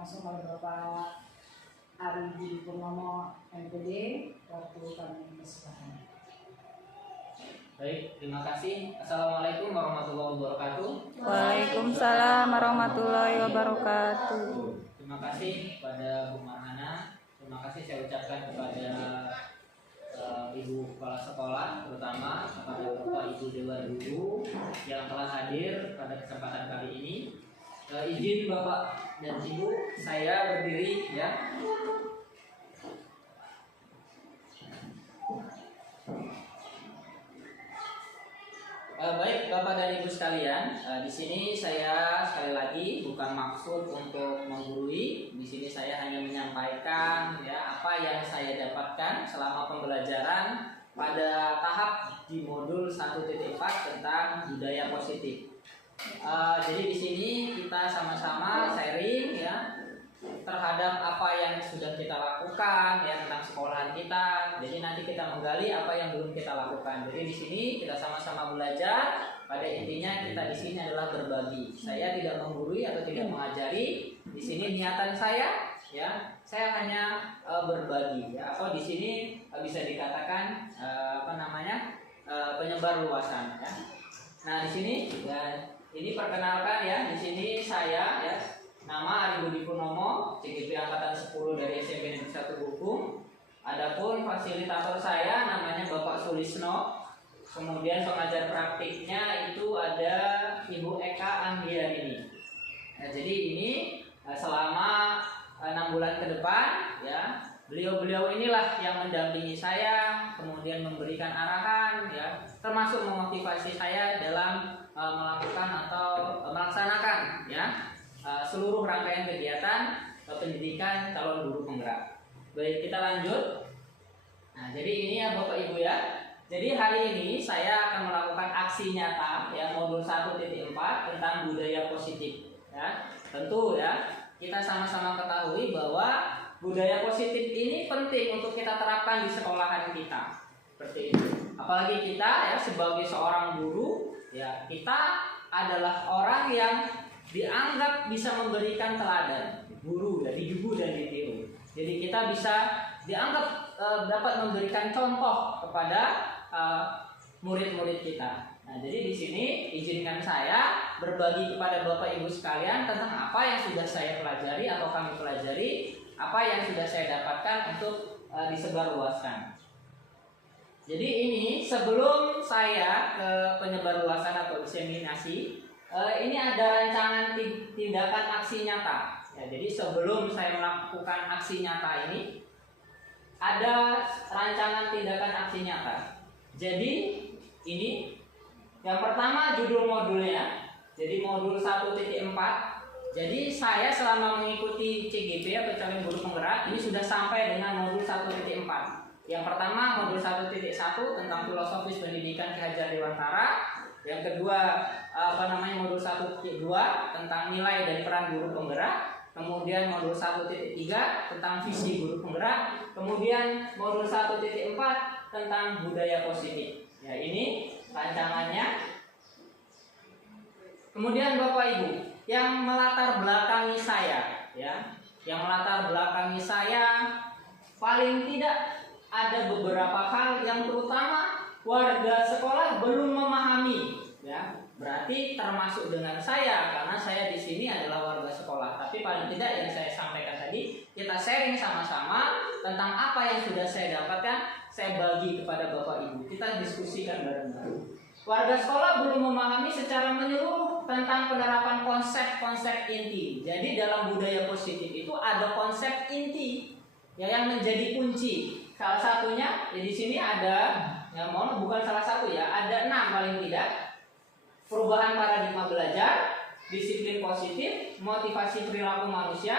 langsung oleh Bapak Ari Budi Purnomo MPD waktu kami persilakan. Baik, terima kasih. Assalamualaikum warahmatullahi wabarakatuh. Waalaikumsalam warahmatullahi wabarakatuh. Terima kasih kepada Bu Marhana. Terima kasih saya ucapkan kepada Ibu Kepala Sekolah, terutama kepada Bapak Ibu Dewan Guru yang telah hadir pada kesempatan kali ini. Izin Bapak dan Ibu, saya berdiri ya. Baik Bapak dan Ibu sekalian, di sini saya sekali lagi bukan maksud untuk menggurui. Di sini saya hanya menyampaikan ya apa yang saya dapatkan selama pembelajaran pada tahap di modul 1.4 tentang budaya positif. Jadi di sini kita sama-sama sharing ya terhadap apa yang sudah kita lakukan ya tentang sekolahan kita. Jadi nanti kita menggali apa yang belum kita lakukan. Jadi di sini kita sama-sama belajar. Pada intinya kita di sini adalah berbagi. Saya tidak menggurui atau tidak mengajari. Di sini niatan saya ya, saya hanya berbagi ya. Atau di sini bisa dikatakan penyebar luasan ya. Nah, di sini ya, ini perkenalkan ya, di sini saya ya, nama Ari Budi Purnomo, CGP angkatan 10 dari SMP Negeri 1 Hukum. Adapun fasilitator saya namanya Bapak Sulisno. Kemudian pengajar praktiknya itu ada Ibu Eka Anggiarini. Nah, jadi ini selama 6 bulan ke depan ya, beliau-beliau inilah yang mendampingi saya, kemudian memberikan arahan ya, termasuk memotivasi saya dalam melakukan atau melaksanakan ya seluruh rangkaian kegiatan pendidikan calon guru penggerak. Baik, kita lanjut. Nah, jadi ini ya Bapak Ibu ya. Jadi hari ini saya akan melakukan aksi nyata ya modul 1.4 tentang budaya positif ya. Tentu ya, kita sama-sama ketahui bahwa budaya positif ini penting untuk kita terapkan di sekolahan kita. Seperti itu. Apalagi kita ya sebagai seorang guru ya, kita adalah orang yang dianggap bisa memberikan teladan. Guru ya, dijugu dan ditiru. Jadi kita bisa dianggap dapat memberikan contoh kepada murid-murid kita. Nah, jadi di sini izinkan saya berbagi kepada Bapak Ibu sekalian tentang apa yang sudah saya pelajari atau kami pelajari, apa yang sudah saya dapatkan untuk disebarluaskan. Jadi ini sebelum saya ke penyebarluasan atau diseminasi, ini ada rancangan tindakan aksi nyata. Ya, jadi sebelum saya melakukan aksi nyata ini, ada rancangan tindakan aksi nyata. Jadi ini yang pertama judul modulnya. Jadi modul 1.4. Jadi saya selama mengikuti CGP atau calon guru penggerak ini sudah sampai dengan modul 1.4. Yang pertama modul 1.1 tentang filosofis pendidikan Ki Hajar Dewantara. Yang kedua modul 1.2 tentang nilai dan peran guru penggerak. Kemudian modul 1.3 tentang visi guru penggerak. Kemudian modul 1.4 tentang budaya positif. Ya, ini rancangannya. Kemudian Bapak Ibu, yang melatar belakangi saya ya, yang melatar belakangi saya paling tidak ada beberapa hal yang terutama warga sekolah belum memahami ya. Berarti termasuk dengan saya karena saya di sini adalah warga sekolah. Tapi paling tidak yang saya sampaikan tadi, kita sharing sama-sama tentang apa yang sudah saya dapatkan, saya bagi kepada Bapak Ibu. Kita diskusikan bareng-bareng. Warga sekolah belum memahami secara menyeluruh tentang penerapan konsep-konsep inti. Jadi dalam budaya positif itu ada konsep inti ya, yang menjadi kunci. Salah satunya ya di sini ada, ya bukan salah satu ya, ada 6 paling tidak. Perubahan paradigma belajar, disiplin positif, motivasi perilaku manusia,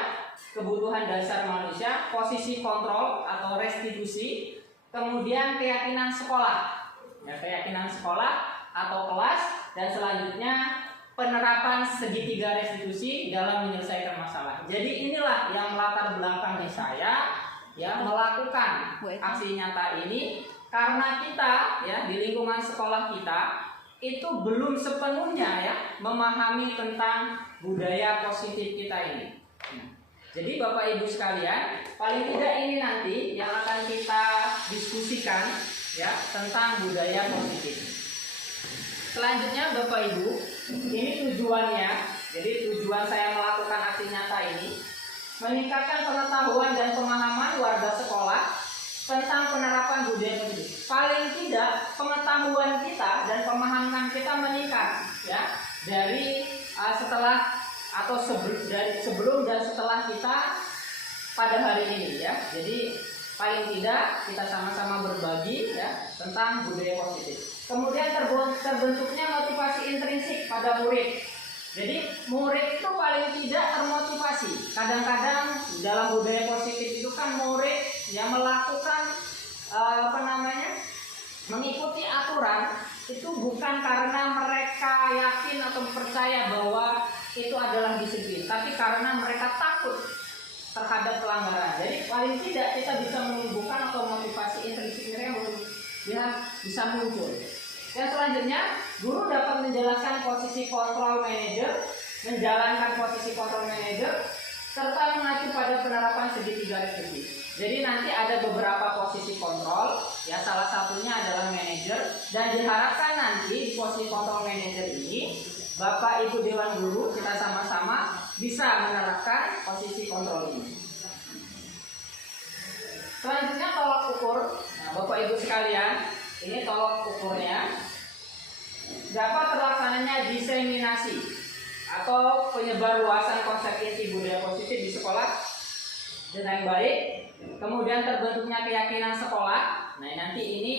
kebutuhan dasar manusia, posisi kontrol atau restitusi, kemudian keyakinan sekolah, ya, keyakinan sekolah atau kelas, dan selanjutnya penerapan segitiga restitusi dalam menyelesaikan masalah. Jadi inilah yang melatar belakangi saya ya melakukan aksi nyata ini karena kita ya di lingkungan sekolah kita itu belum sepenuhnya ya memahami tentang budaya positif kita ini. Jadi Bapak Ibu sekalian, paling tidak ini nanti yang akan kita diskusikan ya tentang budaya positif. Selanjutnya Bapak Ibu, ini tujuannya. Jadi tujuan saya melakukan aksi nyata ini meningkatkan pengetahuan dan pemahaman warga sekolah tentang penerapan budaya positif. Paling tidak pengetahuan kita dan pemahaman kita meningkat ya dari setelah atau sebelum dan setelah kita pada hari ini ya. Jadi paling tidak kita sama-sama berbagi ya tentang budaya positif. Kemudian terbentuknya motivasi intrinsik pada murid. Jadi murid itu paling tidak termotivasi. Kadang-kadang dalam budaya positif itu kan murid yang melakukan mengikuti aturan itu bukan karena mereka yakin atau percaya bahwa itu adalah disiplin, tapi karena mereka takut terhadap pelanggaran. Jadi paling tidak kita bisa menumbuhkan atau motivasi intrinsik mereka bisa muncul. Dan selanjutnya, guru dapat menjelaskan posisi kontrol manajer, menjalankan posisi kontrol manajer, serta mengacu pada penerapan segitiga restriksi. Jadi nanti ada beberapa posisi kontrol, ya salah satunya adalah manajer, dan diharapkan nanti di posisi kontrol manajer ini, Bapak Ibu Dewan Guru kita sama-sama bisa menerapkan posisi kontrol ini. Selanjutnya tolak ukur. Nah, Bapak Ibu sekalian, ini tolak ukurnya dapat terlaksananya diseminasi atau penyebarluasan konsep inti budaya positif di sekolah dengan baik. Kemudian terbentuknya keyakinan sekolah. Nah nanti ini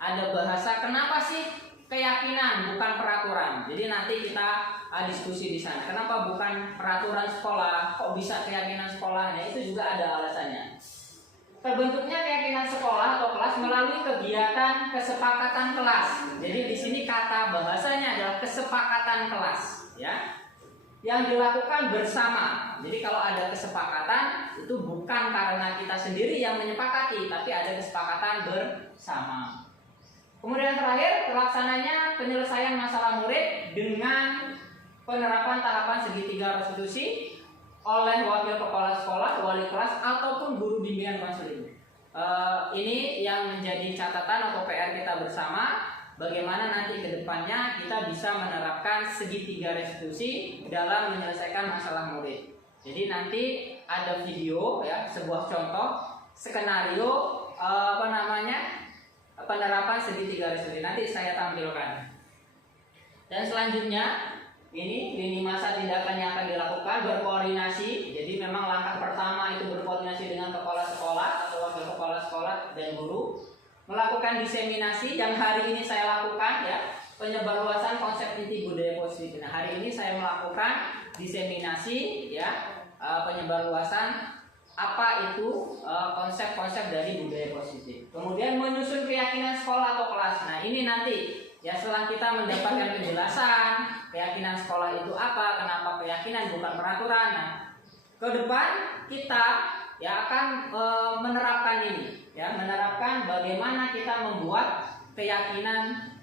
ada bahasa kenapa sih keyakinan bukan peraturan. Jadi nanti kita diskusi di sana. Kenapa bukan peraturan sekolah? Kok bisa keyakinan sekolah? Nah itu juga ada alasannya. Terbentuknya keyakinan sekolah atau kelas melalui kegiatan kesepakatan kelas. Jadi di sini kata bahasanya adalah kesepakatan kelas, ya, yang dilakukan bersama. Jadi kalau ada kesepakatan itu bukan karena kita sendiri yang menyepakati, tapi ada kesepakatan bersama. Kemudian terakhir, terlaksananya penyelesaian masalah murid dengan penerapan tahapan segitiga restitusi oleh wakil kepala sekolah, wali kelas, ataupun guru bimbingan konseling. Ini yang menjadi catatan atau PR kita bersama. Bagaimana nanti ke depannya kita bisa menerapkan segitiga restitusi dalam menyelesaikan masalah murid. Jadi nanti ada video, ya, sebuah contoh skenario penerapan segitiga restitusi. Nanti saya tampilkan. Dan selanjutnya ini lini masa tindakan yang akan dilakukan berkoordinasi. Jadi memang langkah pertama itu berkoordinasi dengan kepala sekolah atau wakil kepala sekolah dan guru, melakukan diseminasi yang hari ini saya lakukan, ya, penyebarluasan konsep inti budaya positif. Nah hari ini saya melakukan diseminasi, ya, penyebarluasan apa itu konsep-konsep dari budaya positif. Kemudian menyusun keyakinan sekolah atau kelas. Nah ini nanti, ya, setelah kita mendapatkan penjelasan keyakinan sekolah itu apa, kenapa keyakinan bukan peraturan. Nah, ke depan kita, ya, akan menerapkan ini, ya, menerapkan bagaimana kita membuat keyakinan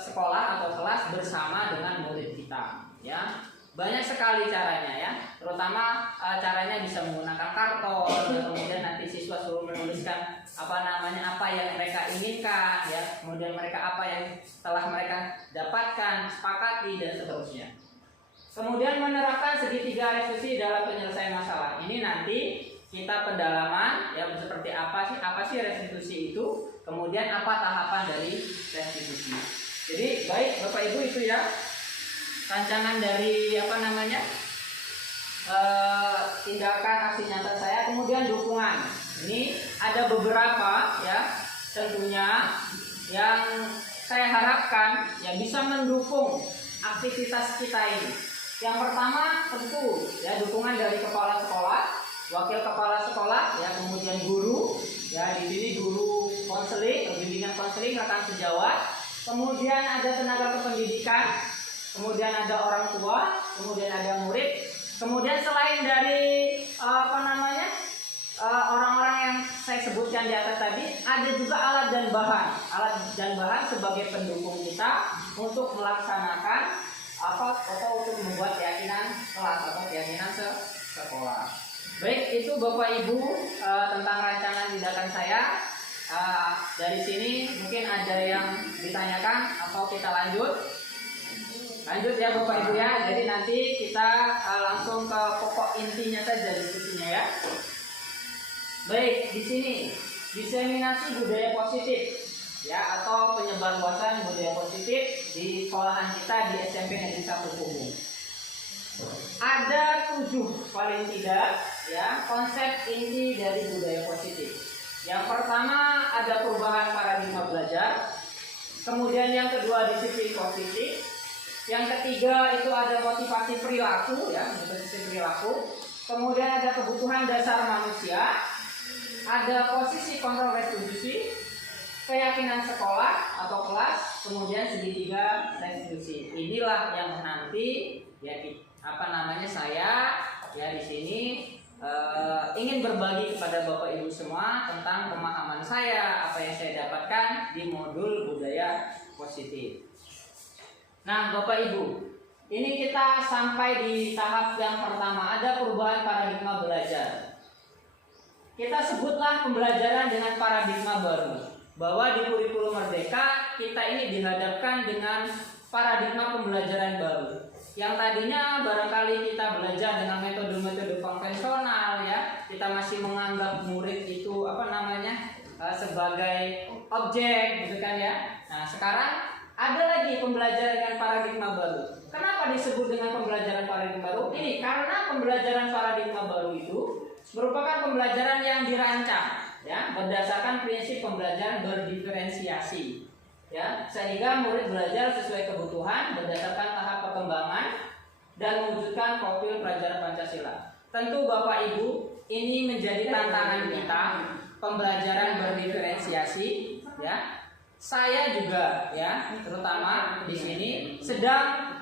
sekolah atau kelas bersama dengan murid kita, ya. Banyak sekali caranya, ya, terutama caranya bisa menggunakan karton, ya, kemudian nanti siswa suruh menuliskan apa yang mereka inginkan, ya, kemudian mereka apa yang telah mereka dapatkan, sepakati, dan seterusnya. Kemudian menerapkan segitiga restitusi dalam penyelesaian masalah. Ini nanti kita pendalaman, ya, seperti apa sih restitusi itu, kemudian apa tahapan dari restitusi. Jadi baik Bapak Ibu, itu ya rancangan dari tindakan aksi nyata saya. Kemudian dukungan. Ini ada beberapa, ya, tentunya yang saya harapkan, ya, bisa mendukung aktivitas kita ini. Yang pertama tentu, ya, dukungan dari kepala sekolah, wakil kepala sekolah, ya, kemudian guru, ya, di sini guru konseling, bimbingan konseling, rekan sejawat, kemudian ada tenaga kependidikan, kemudian ada orang tua, kemudian ada murid, kemudian selain dari orang-orang yang saya sebutkan di atas tadi, ada juga alat dan bahan sebagai pendukung kita untuk melaksanakan atau untuk membuat keyakinan kelas atau keyakinan sekolah. Baik, itu Bapak Ibu tentang rancangan tindakan saya. Dari sini mungkin ada yang ditanyakan atau kita lanjut? Lanjut ya Bapak Ibu ya. Jadi nanti kita langsung ke pokok intinya saja diskusinya ya. Baik, di sini diseminasi budaya positif ya, atau penyebarluasan budaya positif di sekolahan kita di SMP Negeri 1 Punggung. Ada 7 paling tidak ya konsep inti dari budaya positif. Yang pertama ada perubahan paradigma belajar, kemudian yang kedua disiplin positif, yang ketiga itu ada motivasi perilaku ya, motivasi perilaku, kemudian ada kebutuhan dasar manusia, ada posisi kontrol restitusi, keyakinan sekolah atau kelas, kemudian segitiga restitusi. Inilah yang nanti ya saya ya di sini ingin berbagi kepada Bapak Ibu semua tentang pemahaman saya, apa yang saya dapatkan di modul budaya positif. Nah, Bapak Ibu, ini kita sampai di tahap yang pertama, ada perubahan paradigma belajar. Kita sebutlah pembelajaran dengan paradigma baru, bahwa di kurikulum Merdeka kita ini dihadapkan dengan paradigma pembelajaran baru. Yang tadinya barangkali kita belajar dengan metode-metode konvensional ya, kita masih menganggap murid itu sebagai objek gitu kan ya. Nah, sekarang ada lagi pembelajaran dengan paradigma baru. Kenapa disebut dengan pembelajaran paradigma baru? Ini karena pembelajaran paradigma baru itu merupakan pembelajaran yang dirancang ya berdasarkan prinsip pembelajaran berdiferensiasi. Ya, sehingga murid belajar sesuai kebutuhan berdasarkan tahap perkembangan dan mewujudkan profil pelajaran Pancasila. Tentu Bapak Ibu, ini menjadi tantangan kita, pembelajaran berdiferensiasi ya. Saya juga ya, terutama di sini sedang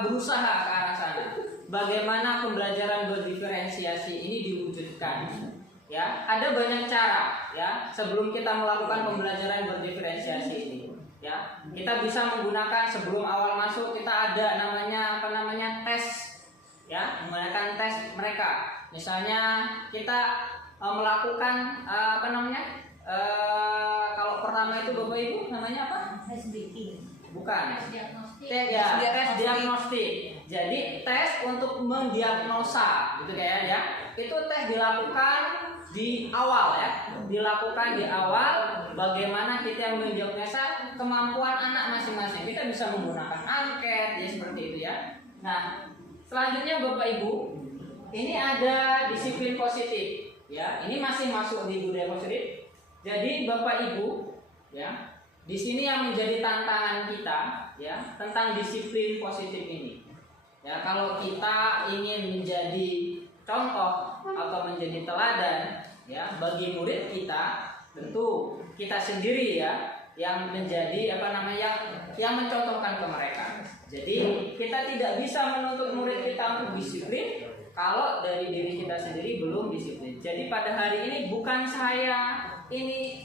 berusaha ke arah sana. Bagaimana pembelajaran berdiferensiasi ini diwujudkan? Ya, ada banyak cara ya sebelum kita melakukan pembelajaran berdiferensiasi ini. Ya, kita bisa menggunakan sebelum awal masuk kita ada tes ya, menggunakan tes mereka. Misalnya kita melakukan kalau pertama itu Bapak Ibu namanya apa? Bukan. Tes diagnostik. Jadi tes untuk mendiagnosa gitu kayak ya. Itu tes dilakukan di awal ya, dilakukan di awal bagaimana kita mendiagnosa kemampuan anak masing-masing. Kita bisa menggunakan angket ya seperti itu ya. Nah, selanjutnya Bapak Ibu, ini ada disiplin positif ya. Ini masih masuk di budaya positif. Jadi Bapak Ibu ya, di sini yang menjadi tantangan kita ya tentang disiplin positif ini. Ya, kalau kita ingin menjadi contoh atau menjadi teladan ya bagi murid kita, tentu kita sendiri ya yang menjadi yang mencontohkan ke mereka. Jadi kita tidak bisa menuntut murid kita untuk disiplin kalau dari diri kita sendiri belum disiplin. Jadi pada hari ini bukan saya ini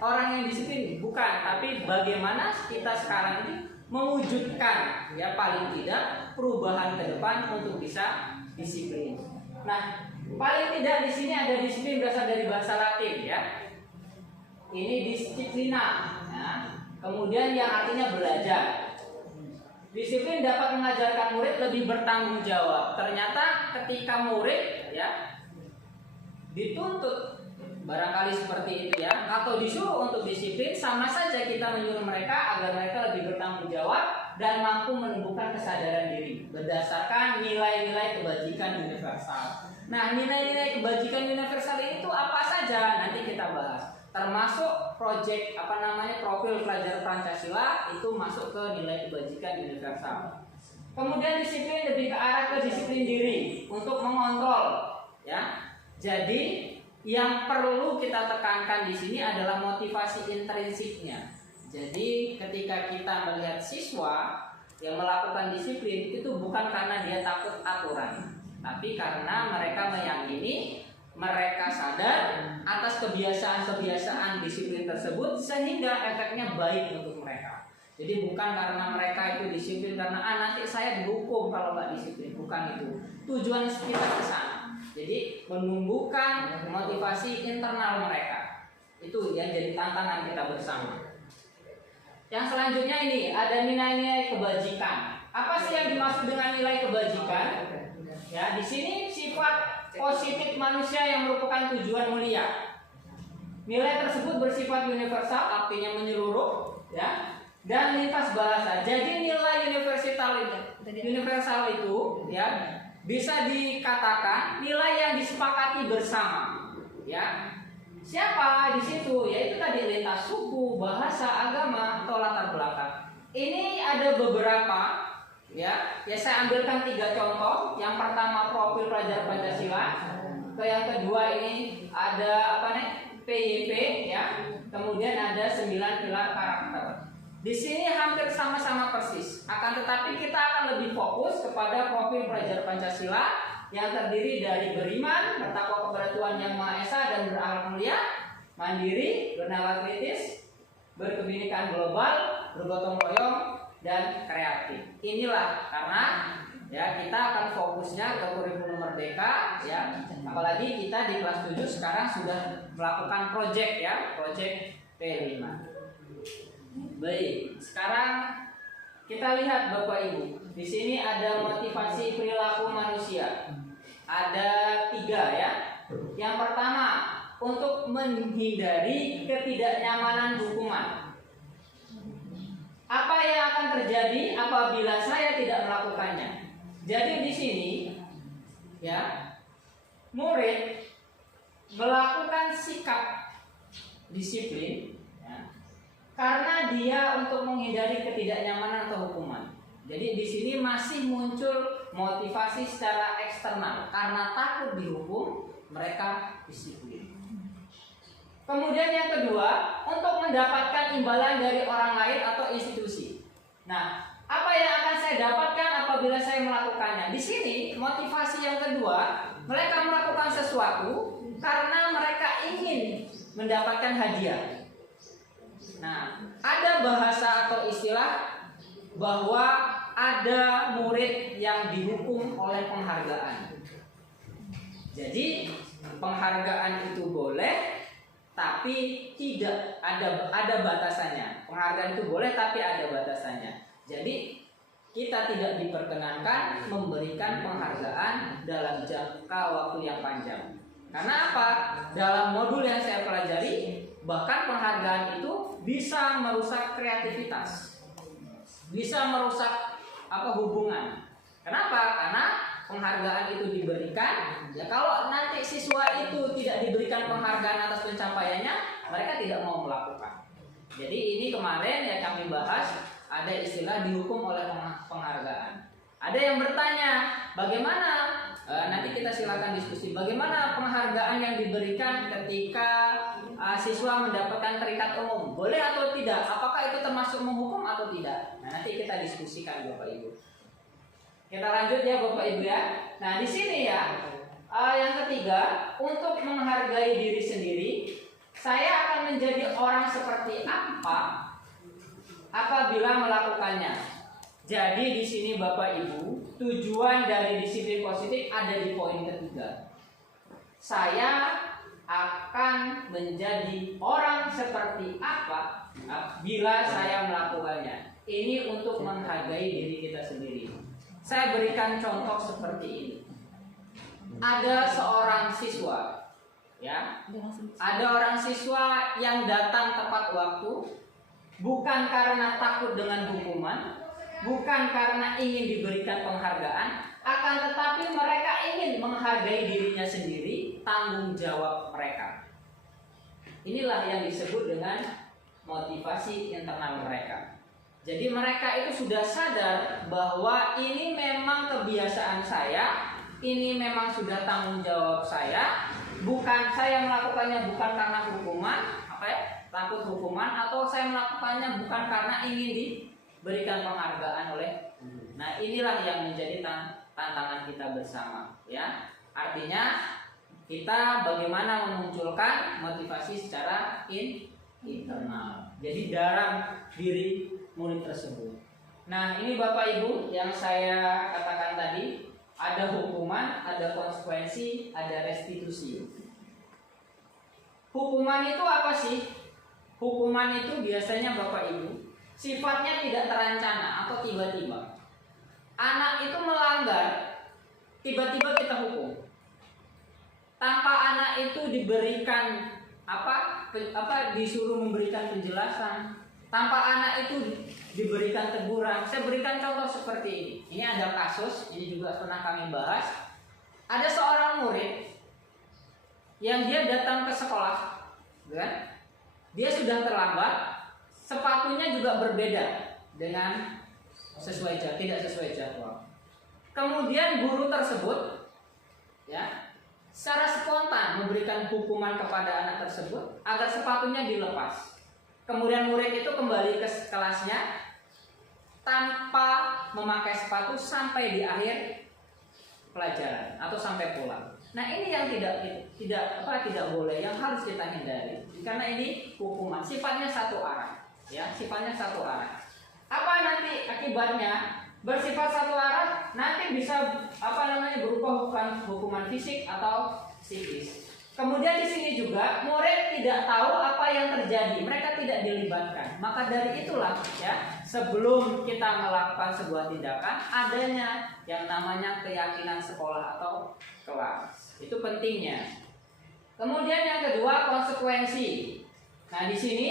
orang yang disiplin, bukan, tapi bagaimana kita sekarang ini mewujudkan ya paling tidak perubahan ke depan untuk bisa disiplin. Nah, paling tidak di sini ada disiplin berasal dari bahasa Latin ya. Ini disiplina. Ya. Kemudian yang artinya belajar. Disiplin dapat mengajarkan murid lebih bertanggung jawab. Ternyata ketika murid ya dituntut barangkali seperti itu ya, atau disuruh untuk disiplin, sama saja kita menyuruh mereka agar mereka lebih bertanggung jawab dan mampu menumbuhkan kesadaran diri berdasarkan nilai-nilai kebajikan universal. Nah, nilai-nilai kebajikan universal itu apa saja? Nanti kita bahas. Termasuk proyek profil pelajar Pancasila itu masuk ke nilai kebajikan universal. Kemudian disiplin lebih ke arah ke disiplin diri untuk mengontrol ya. Jadi yang perlu kita tekankan di sini adalah motivasi intrinsiknya. Jadi ketika kita melihat siswa yang melakukan disiplin itu bukan karena dia takut aturan, tapi karena mereka meyakini, mereka sadar atas kebiasaan-kebiasaan disiplin tersebut sehingga efeknya baik untuk mereka. Jadi bukan karena mereka itu disiplin karena nanti saya dihukum kalau nggak disiplin, bukan itu. Tujuan kita ke sana. Jadi menumbuhkan motivasi internal mereka. Itu yang jadi tantangan kita bersama. Yang selanjutnya ini ada nilai-nilai kebajikan. Apa sih yang dimaksud dengan nilai kebajikan? Ya, di sini sifat positif manusia yang merupakan tujuan mulia. Nilai tersebut bersifat universal, artinya menyeluruh, ya, dan lintas bahasa. Jadi nilai universal itu, ya, bisa dikatakan nilai yang disepakati bersama, ya. Siapa di situ? Yaitu tadi lintas suku, bahasa, agama, atau latar belakang. Ini ada beberapa, ya. Ya saya ambilkan 3 contoh. Yang pertama profil pelajar Pancasila. Yang kedua ini ada apa nih? PYP, ya. Kemudian ada 9 pilar karakter. Di sini hampir sama-sama persis. Akan tetapi kita akan lebih fokus kepada profil pelajar Pancasila yang terdiri dari beriman, bertakwa kepada Tuhan Yang Maha Esa dan berakhlak mulia, mandiri, bernalar kritis, berkebinekaan global, bergotong royong, dan kreatif. Inilah karena ya kita akan fokusnya ke kurikulum merdeka, ya. Apalagi kita di kelas 7 sekarang sudah melakukan project, ya, project P5. Baik, sekarang kita lihat Bapak Ibu. Di sini ada motivasi perilaku manusia. Ada 3, ya. Yang pertama, untuk menghindari ketidaknyamanan hukuman. Apa yang akan terjadi apabila saya tidak melakukannya? Jadi di sini, ya, murid melakukan sikap disiplin, ya, karena dia untuk menghindari ketidaknyamanan atau hukuman. Jadi di sini masih muncul motivasi secara eksternal karena takut dihukum, mereka disiplin. Kemudian yang kedua, untuk mendapatkan imbalan dari orang lain atau institusi. Nah, apa yang akan saya dapatkan apabila saya melakukannya? Di sini motivasi yang kedua, mereka melakukan sesuatu karena mereka ingin mendapatkan hadiah. Nah, ada bahasa atau istilah bahwa ada murid yang dihukum oleh penghargaan. Jadi penghargaan itu boleh, tapi tidak ada batasannya. Penghargaan itu boleh, tapi ada batasannya. Jadi kita tidak diperkenankan memberikan penghargaan dalam jangka waktu yang panjang. Karena apa? Dalam modul yang saya pelajari, bahkan penghargaan itu bisa merusak kreativitas, bisa merusak hubungan. Kenapa? Karena penghargaan itu diberikan, ya kalau nanti siswa itu tidak diberikan penghargaan atas pencapaiannya, mereka tidak mau melakukan. Jadi ini kemarin yang kami bahas, ada istilah dihukum oleh penghargaan. Ada yang bertanya, bagaimana? Nanti kita silakan diskusi. Bagaimana penghargaan yang diberikan ketika siswa mendapatkan terikat umum? Boleh atau tidak? Apakah itu termasuk menghukum atau tidak? Nah, nanti kita diskusikan Bapak Ibu. Kita lanjut ya Bapak Ibu ya. Nah di sini ya, yang ketiga, untuk menghargai diri sendiri, saya akan menjadi orang seperti apa apabila melakukannya. Jadi di sini Bapak Ibu, tujuan dari disiplin positif ada di poin ketiga. Saya akan menjadi orang seperti apa bila saya melakukannya. Ini untuk menghargai diri kita sendiri. Saya berikan contoh seperti ini. Ada seorang siswa, ya, ada orang siswa yang datang tepat waktu, bukan karena takut dengan hukuman, bukan karena ingin diberikan penghargaan, akan tetapi mereka ingin menghargai dirinya sendiri, tanggung jawab mereka. Inilah yang disebut dengan motivasi internal mereka. Jadi mereka itu sudah sadar bahwa ini memang kebiasaan saya, ini memang sudah tanggung jawab saya, bukan saya melakukannya bukan karena hukuman, takut hukuman, atau saya melakukannya bukan karena ingin diberikan penghargaan oleh. Nah, inilah yang menjadi tantangan kita bersama, ya. Artinya kita bagaimana memunculkan motivasi secara internal. Jadi dalam diri murid tersebut. Nah, ini Bapak Ibu yang saya katakan tadi, ada hukuman, ada konsekuensi, ada restitusi. Hukuman itu apa sih? Hukuman itu biasanya Bapak Ibu sifatnya tidak terencana atau tiba-tiba. Anak itu melanggar, tiba-tiba kita hukum. Tanpa anak itu diberikan disuruh memberikan penjelasan, tanpa anak itu diberikan teguran. Saya berikan contoh seperti ini. Ini ada kasus, ini juga pernah kami bahas. Ada seorang murid yang dia datang ke sekolah, kan? Dia sudah terlambat, sepatunya juga berbeda dengan tidak sesuai jadwal. Kemudian guru tersebut, ya, secara spontan memberikan hukuman kepada anak tersebut agar sepatunya dilepas. Kemudian murid itu kembali ke kelasnya tanpa memakai sepatu sampai di akhir pelajaran atau sampai pulang. Nah, ini yang tidak boleh, yang harus kita hindari. Karena ini hukuman, sifatnya satu arah, ya, sifatnya satu arah. Apa nanti akibatnya? Bersifat satu arah, nanti bisa berupa hukuman fisik atau psikis. Kemudian di sini juga murid tidak tahu apa yang terjadi, mereka tidak dilibatkan. Maka dari itulah, ya, sebelum kita melakukan sebuah tindakan, adanya yang namanya keyakinan sekolah atau kelas. Itu pentingnya. Kemudian yang kedua, konsekuensi. Nah, di sini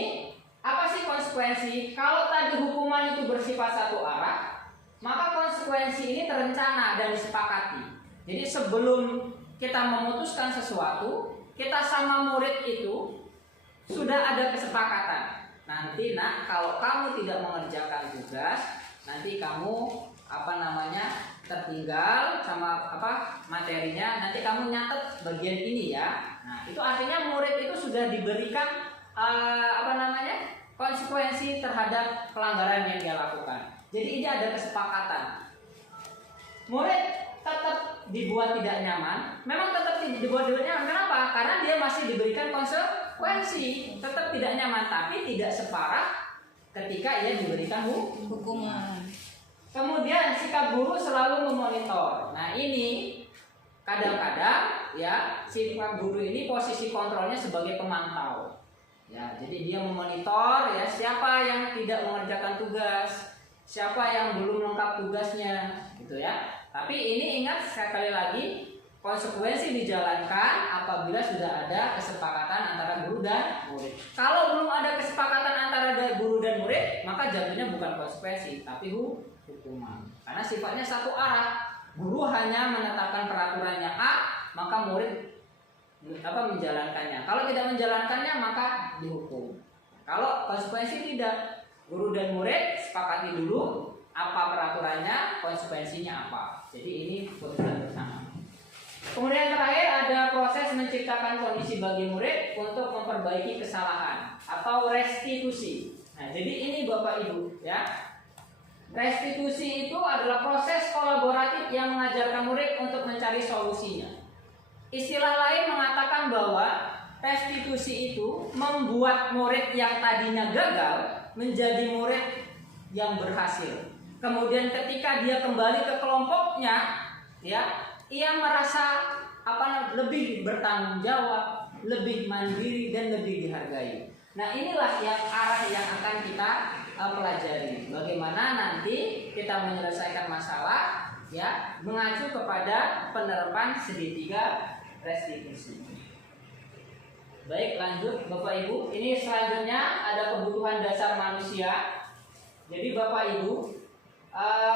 apa sih konsekuensi? Kalau tadi hukuman itu bersifat satu arah, maka konsekuensi ini terencana dan disepakati. Jadi sebelum kita memutuskan sesuatu, kita sama murid itu sudah ada kesepakatan. Nanti nak, kalau kamu tidak mengerjakan tugas, nanti kamu tertinggal sama materinya, nanti kamu nyatet bagian ini ya. Nah, itu artinya murid itu sudah diberikan konsekuensi terhadap pelanggaran yang dia lakukan. Jadi ini ada kesepakatan. Murid tetap dibuat tidak nyaman. Memang tetap dibuat tidak nyaman. Kenapa? Karena dia masih diberikan konsekuensi. Tetap tidak nyaman, tapi tidak separah ketika ia diberikan hukuman. Kemudian sikap guru selalu memonitor. Nah, ini kadang-kadang, ya, sikap guru ini posisi kontrolnya sebagai pemantau. Ya, jadi dia memonitor, ya, siapa yang tidak mengerjakan tugas, siapa yang belum lengkap tugasnya, gitu ya. Tapi ini ingat sekali lagi, konsekuensi dijalankan apabila sudah ada kesepakatan antara guru dan murid. Kalau belum ada kesepakatan antara guru dan murid, maka jatuhnya bukan konsekuensi, tapi hukuman. Karena sifatnya satu arah. Guru hanya menetapkan peraturannya A, maka murid menjalankannya. Kalau tidak menjalankannya, maka dihukum. Kalau konsekuensi tidak, guru dan murid sepakati dulu apa peraturannya, konsekuensinya apa. Jadi ini keputusan bersama. Kemudian terakhir ada proses menciptakan kondisi bagi murid untuk memperbaiki kesalahan atau restitusi. Nah, jadi ini Bapak Ibu, ya. Restitusi itu adalah proses kolaboratif yang mengajarkan murid untuk mencari solusinya. Istilah lain mengatakan bahwa restitusi itu membuat murid yang tadinya gagal menjadi murid yang berhasil. Kemudian ketika dia kembali ke kelompoknya, ya, ia merasa lebih bertanggung jawab, lebih mandiri dan lebih dihargai. Nah, inilah yang arah yang akan kita pelajari. Bagaimana nanti kita menyelesaikan masalah, ya, mengacu kepada penerapan segitiga restitusi. Baik, lanjut Bapak Ibu. Ini selanjutnya ada kebutuhan dasar manusia. Jadi Bapak Ibu,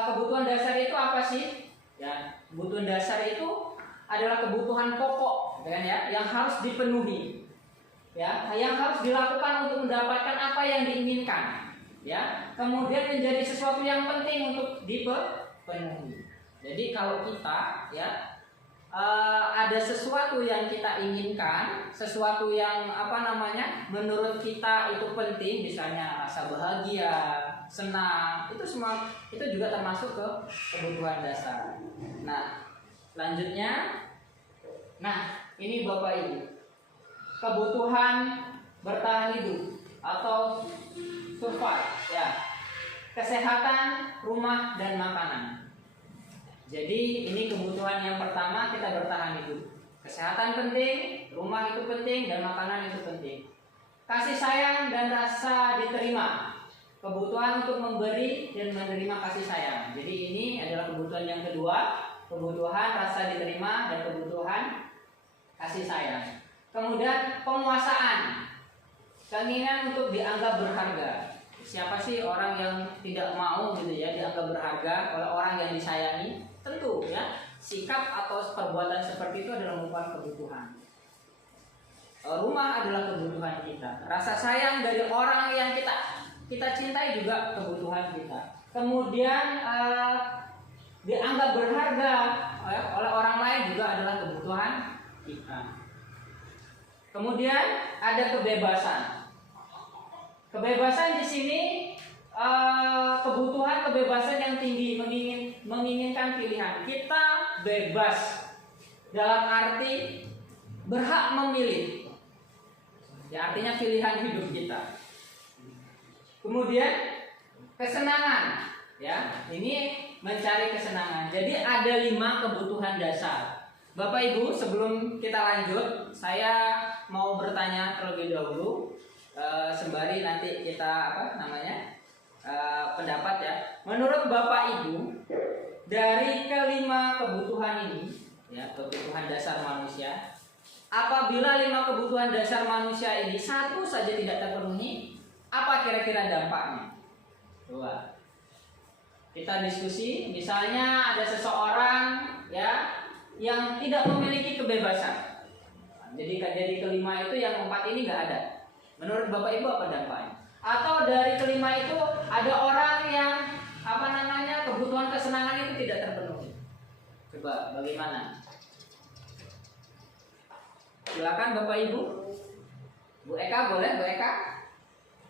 kebutuhan dasar itu apa sih? Ya, kebutuhan dasar itu adalah kebutuhan pokok, kan, ya, yang harus dipenuhi, ya, yang harus dilakukan untuk mendapatkan apa yang diinginkan, ya. Kemudian menjadi sesuatu yang penting untuk dipenuhi. Jadi kalau kita, ya, ada sesuatu yang kita inginkan, sesuatu yang menurut kita itu penting, misalnya rasa bahagia, senang, itu semua itu juga termasuk ke kebutuhan dasar. Nah, selanjutnya, ini Bapak Ibu, kebutuhan bertahan hidup survive, ya. Kesehatan, rumah, dan makanan. Jadi ini kebutuhan yang pertama, kita bertahan hidup. Kesehatan penting, rumah itu penting, dan makanan itu penting. Kasih sayang dan rasa diterima. Kebutuhan untuk memberi dan menerima kasih sayang. Jadi ini adalah kebutuhan yang kedua, kebutuhan rasa diterima dan kebutuhan kasih sayang. Kemudian penguasaan, keinginan untuk dianggap berharga. Siapa sih orang yang tidak mau gitu ya dianggap berharga oleh orang yang disayangi? Tentu ya, sikap atau perbuatan seperti itu adalah merupakan kebutuhan. Rumah adalah kebutuhan kita. Rasa sayang dari orang yang kita cintai juga kebutuhan kita. Kemudian dianggap berharga oleh orang lain juga adalah kebutuhan kita. Kemudian ada kebebasan. Kebebasan di sini kebutuhan kebebasan yang tinggi, menginginkan pilihan. Kita bebas dalam arti berhak memilih. Ya, artinya pilihan hidup kita. Kemudian kesenangan, ya, ini mencari kesenangan. Jadi ada 5 kebutuhan dasar. Bapak Ibu, sebelum kita lanjut, saya mau bertanya terlebih dahulu. Sembari nanti kita pendapat ya. Menurut Bapak Ibu, dari kelima kebutuhan ini, ya, kebutuhan dasar manusia, apabila 5 kebutuhan dasar manusia ini satu saja tidak terpenuhi, apa kira-kira dampaknya? Coba kita diskusi. Misalnya ada seseorang ya yang tidak memiliki kebebasan. Jadi kelima itu yang 4 ini nggak ada. Menurut Bapak Ibu apa dampaknya? Atau dari kelima itu ada orang yang kebutuhan kesenangan itu tidak terpenuhi. Coba bagaimana? Silakan Bapak Ibu. Bu Eka boleh, Bu Eka?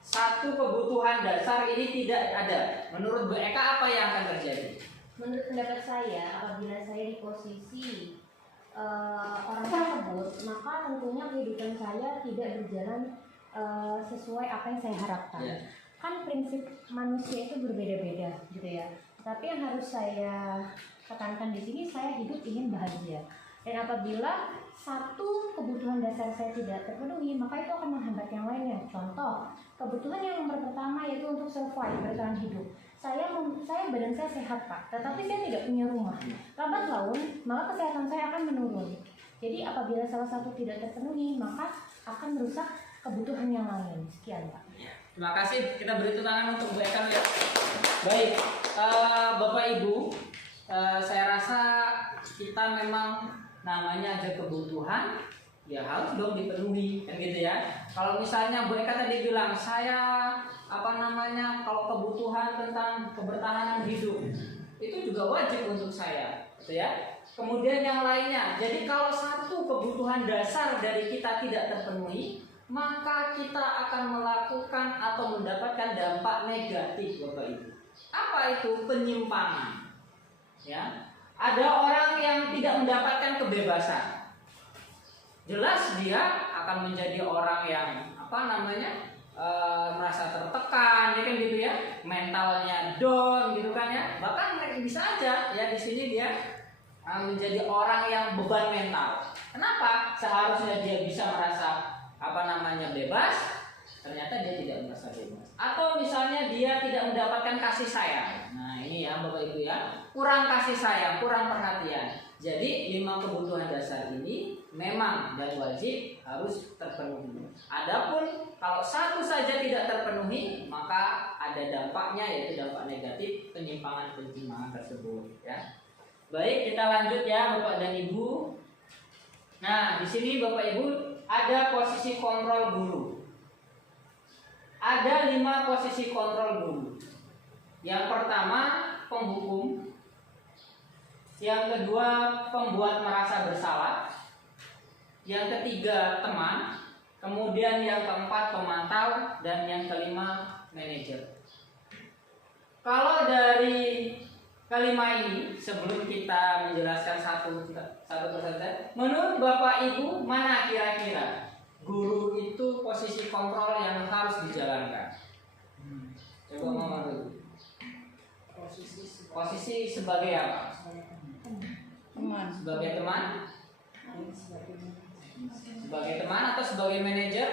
Satu kebutuhan dasar ini tidak ada. Menurut Bu Eka apa yang akan terjadi? Menurut pendapat saya, apabila saya di posisi orang tersebut, maka tentunya kehidupan saya tidak berjalan sesuai apa yang saya harapkan. Yeah. Kan prinsip manusia itu berbeda-beda, gitu ya. Tapi yang harus saya tekankan di sini, saya hidup ingin bahagia. Dan apabila satu kebutuhan dasar saya tidak terpenuhi, maka itu akan menghambat yang lainnya. Contoh, kebutuhan yang nomor pertama yaitu untuk survive, bertahan hidup. Saya badan saya sehat Pak, tetapi saya tidak punya rumah. Lambat laun, maka kesehatan saya akan menurun. Jadi apabila salah satu tidak terpenuhi, maka akan merusak kebutuhan yang lain. Sekian Pak. Terima kasih. Kita beri tepuk tangan untuk Bu Eka ya. Baik, Bapak Ibu, saya rasa kita memang namanya ada kebutuhan, ya harus dong dipenuhi, kan gitu ya. Kalau misalnya Bu Eka tadi bilang saya kalau kebutuhan tentang kebertahanan hidup itu juga wajib untuk saya, gitu ya. Kemudian yang lainnya, jadi kalau satu kebutuhan dasar dari kita tidak terpenuhi, maka kita akan melakukan atau mendapatkan dampak negatif, Bapak Ibu. Apa itu? Penyimpangan. Ya, ada orang yang tidak mendapatkan kebebasan. Jelas dia akan menjadi orang yang merasa tertekan, ya kan gitu ya, mentalnya down, gitu kan ya. Bahkan bisa aja ya di sini dia menjadi orang yang beban mental. Kenapa? Seharusnya dia bisa merasa bebas, ternyata dia tidak merasa bebas. Atau misalnya dia tidak mendapatkan kasih sayang. Nah ini ya Bapak Ibu ya, kurang kasih sayang, kurang perhatian. Jadi 5 kebutuhan dasar ini memang dan wajib harus terpenuhi. Adapun kalau satu saja tidak terpenuhi, maka ada dampaknya, yaitu dampak negatif penyimpangan tersebut ya. Baik, kita lanjut ya Bapak dan Ibu. Nah, di sini Bapak Ibu ada posisi kontrol guru. Ada 5 posisi kontrol guru. Yang pertama penghukum, yang kedua pembuat merasa bersalah, yang ketiga teman, kemudian yang keempat pemantau, dan yang kelima manajer. Kalau dari kelima ini, sebelum kita menjelaskan satu persatu, menurut Bapak Ibu mana kira-kira guru itu posisi kontrol yang harus dijalankan? Ketua Mama dulu. Posisi sebagai apa? Teman. Sebagai teman? Sebagai teman atau sebagai manajer?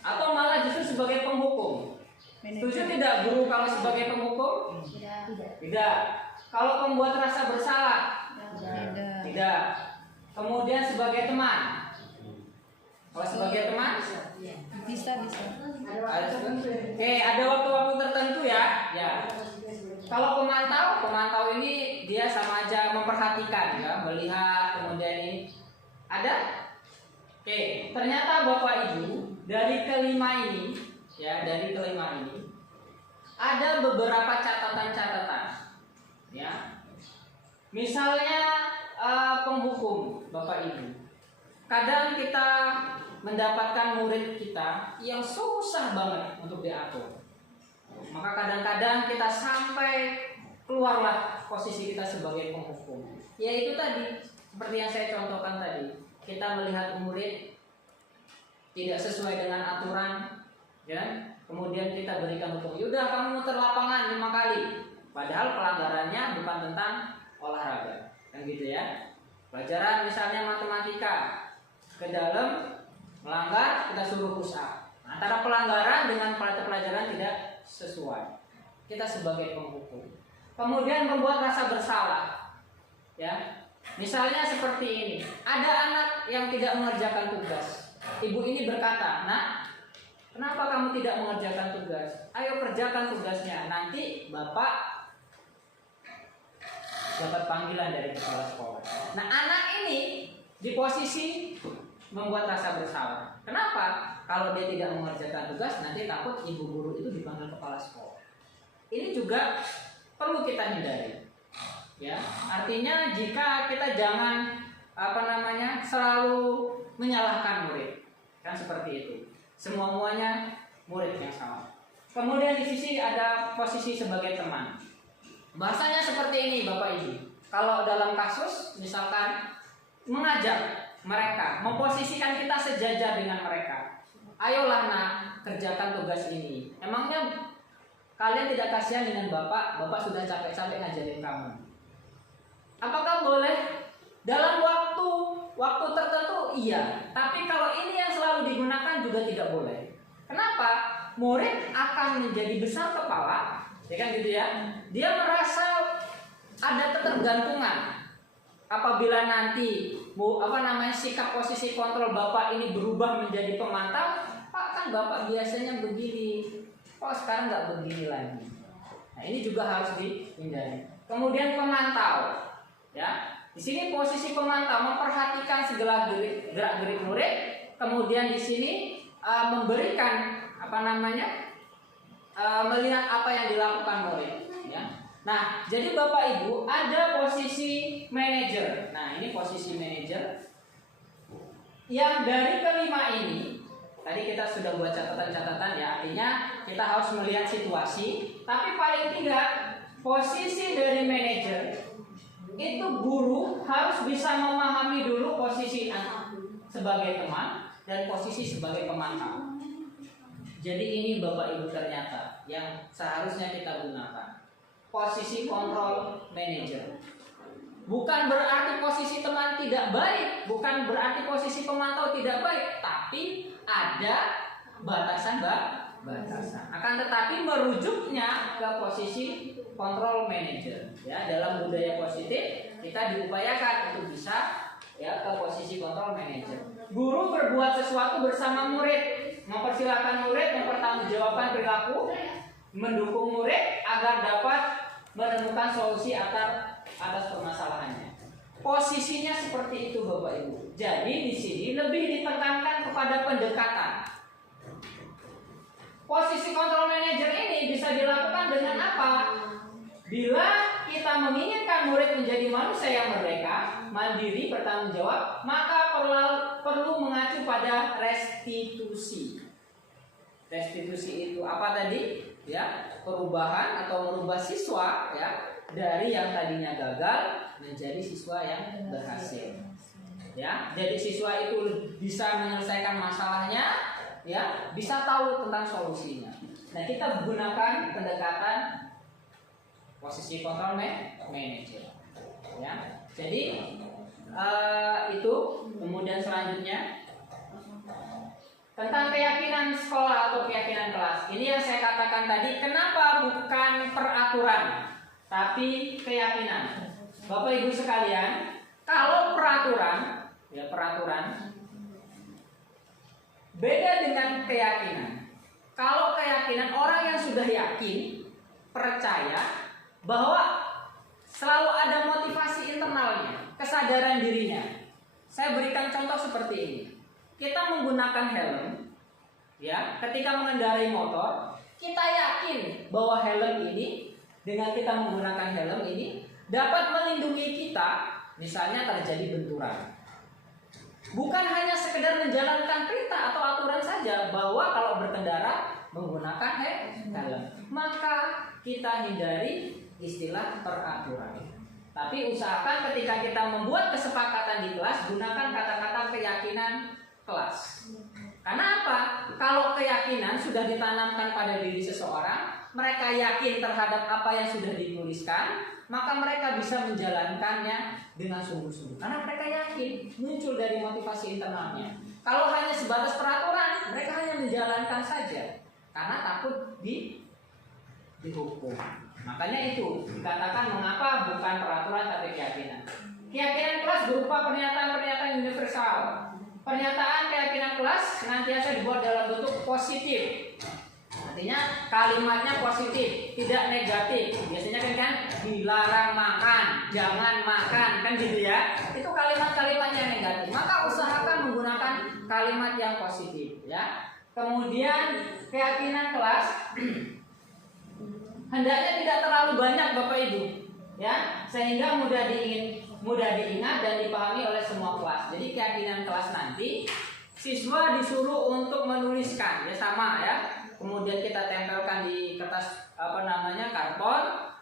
Atau malah justru sebagai penghukum? Setuju tidak guru kalau sebagai penghukum? Tidak. Kalau pembuat rasa bersalah? Tidak. Tidak. Kemudian sebagai teman? Kalau sebagai teman? Bisa. Oke, ada waktu-waktu tertentu ya. Ya. Kalau pemantau ini dia sama aja memperhatikan ya, melihat kemudian ini ada. Oke, ternyata Bapak Ibu dari kelima ini ada beberapa catatan-catatan. Ya. Misalnya penghukum Bapak Ibu. Kadang kita mendapatkan murid kita yang susah banget untuk diatur. Maka kadang-kadang kita sampai keluarlah posisi kita sebagai penghukum. Yaitu tadi, seperti yang saya contohkan tadi, kita melihat murid tidak sesuai dengan aturan, ya. Kemudian kita berikan hukum. Yaudah kamu muter lapangan 5 kali. Padahal pelanggarannya bukan tentang olahraga, kan gitu ya. Pelajaran misalnya matematika, ke dalam melanggar kita suruh push up. Antara pelanggaran dengan pelajaran tidak sesuai. Kita sebagai penghukum. Kemudian membuat rasa bersalah. Ya. Misalnya seperti ini. Ada anak yang tidak mengerjakan tugas. Ibu ini berkata, "Nak, kenapa kamu tidak mengerjakan tugas? Ayo kerjakan tugasnya. Nanti Bapak dapat panggilan dari kepala sekolah." Nah, anak ini di posisi membuat rasa bersalah. Kenapa? Kalau dia tidak mengerjakan tugas, nanti takut ibu guru itu dipanggil kepala sekolah. Ini juga perlu kita hindari. Ya, artinya jika kita jangan selalu menyalahkan murid, kan seperti itu. Semuanya murid yang salah. Kemudian di sisi ada posisi sebagai teman. Bahasanya seperti ini Bapak Ibu. Kalau dalam kasus misalkan mengajak mereka, memposisikan kita sejajar dengan mereka. Ayolah nak, kerjakan tugas ini. Emangnya kalian tidak kasihan dengan bapak? Bapak sudah capek-capek ngajarin kamu. Apakah boleh? Dalam waktu tertentu iya. Tapi kalau ini yang selalu digunakan juga tidak boleh. Kenapa? Murid akan menjadi besar kepala, ya kan gitu ya. Dia merasa ada ketergantungan. Apabila nanti sikap posisi kontrol bapak ini berubah menjadi pemantau, Pak kan bapak biasanya begini, kok sekarang nggak begini lagi. Nah ini juga harus dihindari. Kemudian pemantau, ya di sini posisi pemantau memperhatikan segala gerak-gerik murid, kemudian di sini memberikan melihat apa yang dilakukan murid, ya. Nah, jadi Bapak Ibu ada posisi manajer. Nah, ini posisi manajer yang dari kelima ini. Tadi kita sudah buat catatan-catatan ya. Artinya kita harus melihat situasi. Tapi paling tidak posisi dari manajer itu guru harus bisa memahami dulu posisi anak sebagai teman dan posisi sebagai pemantau. Jadi ini Bapak Ibu ternyata yang seharusnya kita gunakan. Posisi kontrol manager. Bukan berarti posisi teman tidak baik, bukan berarti posisi pemantau tidak baik, tapi ada batasan. Akan tetapi merujuknya ke posisi kontrol manager. Ya, dalam budaya positif kita diupayakan untuk bisa ya ke posisi kontrol manager. Guru berbuat sesuatu bersama murid, mempersilahkan murid mempertanggungjawabkan perilaku, mendukung murid agar dapat menemukan solusi atas permasalahannya. Posisinya seperti itu Bapak Ibu. Jadi di sini lebih ditekankan kepada pendekatan. Posisi kontrol manager ini bisa dilakukan dengan apa? Bila kita menginginkan murid menjadi manusia yang merdeka, mandiri, bertanggung jawab, maka perlu mengacu pada restitusi. Restitusi itu apa tadi? Ya, perubahan atau merubah siswa ya dari yang tadinya gagal menjadi siswa yang berhasil. Ya, jadi siswa itu bisa menyelesaikan masalahnya, ya, bisa tahu tentang solusinya. Nah, kita gunakan pendekatan posisi kontrol manager. Ya, jadi itu. Kemudian selanjutnya tentang keyakinan sekolah atau keyakinan kelas. Ini yang saya katakan tadi. Kenapa bukan peraturan, tapi keyakinan? Bapak Ibu sekalian, kalau peraturan, ya peraturan beda dengan keyakinan. Kalau keyakinan, orang yang sudah yakin, percaya bahwa selalu ada motivasi internalnya, kesadaran dirinya. Saya berikan contoh seperti ini. Kita menggunakan helm, ya, ketika mengendarai motor, kita yakin bahwa helm ini, dengan kita menggunakan helm ini dapat melindungi kita, misalnya terjadi benturan. Bukan hanya sekedar menjalankan perintah atau aturan saja bahwa kalau berkendara menggunakan helm, maka kita hindari istilah peraturan. Tapi usahakan ketika kita membuat kesepakatan di kelas, gunakan kata-kata keyakinan kelas. Karena apa? Kalau keyakinan sudah ditanamkan pada diri seseorang, mereka yakin terhadap apa yang sudah dituliskan, maka mereka bisa menjalankannya dengan sungguh-sungguh. Karena mereka yakin, muncul dari motivasi internalnya. Kalau hanya sebatas peraturan, mereka hanya menjalankan saja karena takut dihukum. Makanya itu dikatakan mengapa bukan peraturan tapi keyakinan. Keyakinan kelas berupa pernyataan-pernyataan universal. Pernyataan keyakinan kelas senantiasa dibuat dalam bentuk positif. Artinya kalimatnya positif, tidak negatif. Biasanya kan dilarang makan, jangan makan, kan gitu ya. Itu kalimat-kalimatnya negatif. Maka usahakan menggunakan kalimat yang positif, ya. Kemudian keyakinan kelas hendaknya tidak terlalu banyak Bapak Ibu, ya, sehingga mudah diingat dan dipahami oleh semua kelas. Jadi keyakinan kelas nanti siswa disuruh untuk menuliskan, ya sama ya. Kemudian kita tempelkan di kertas karton.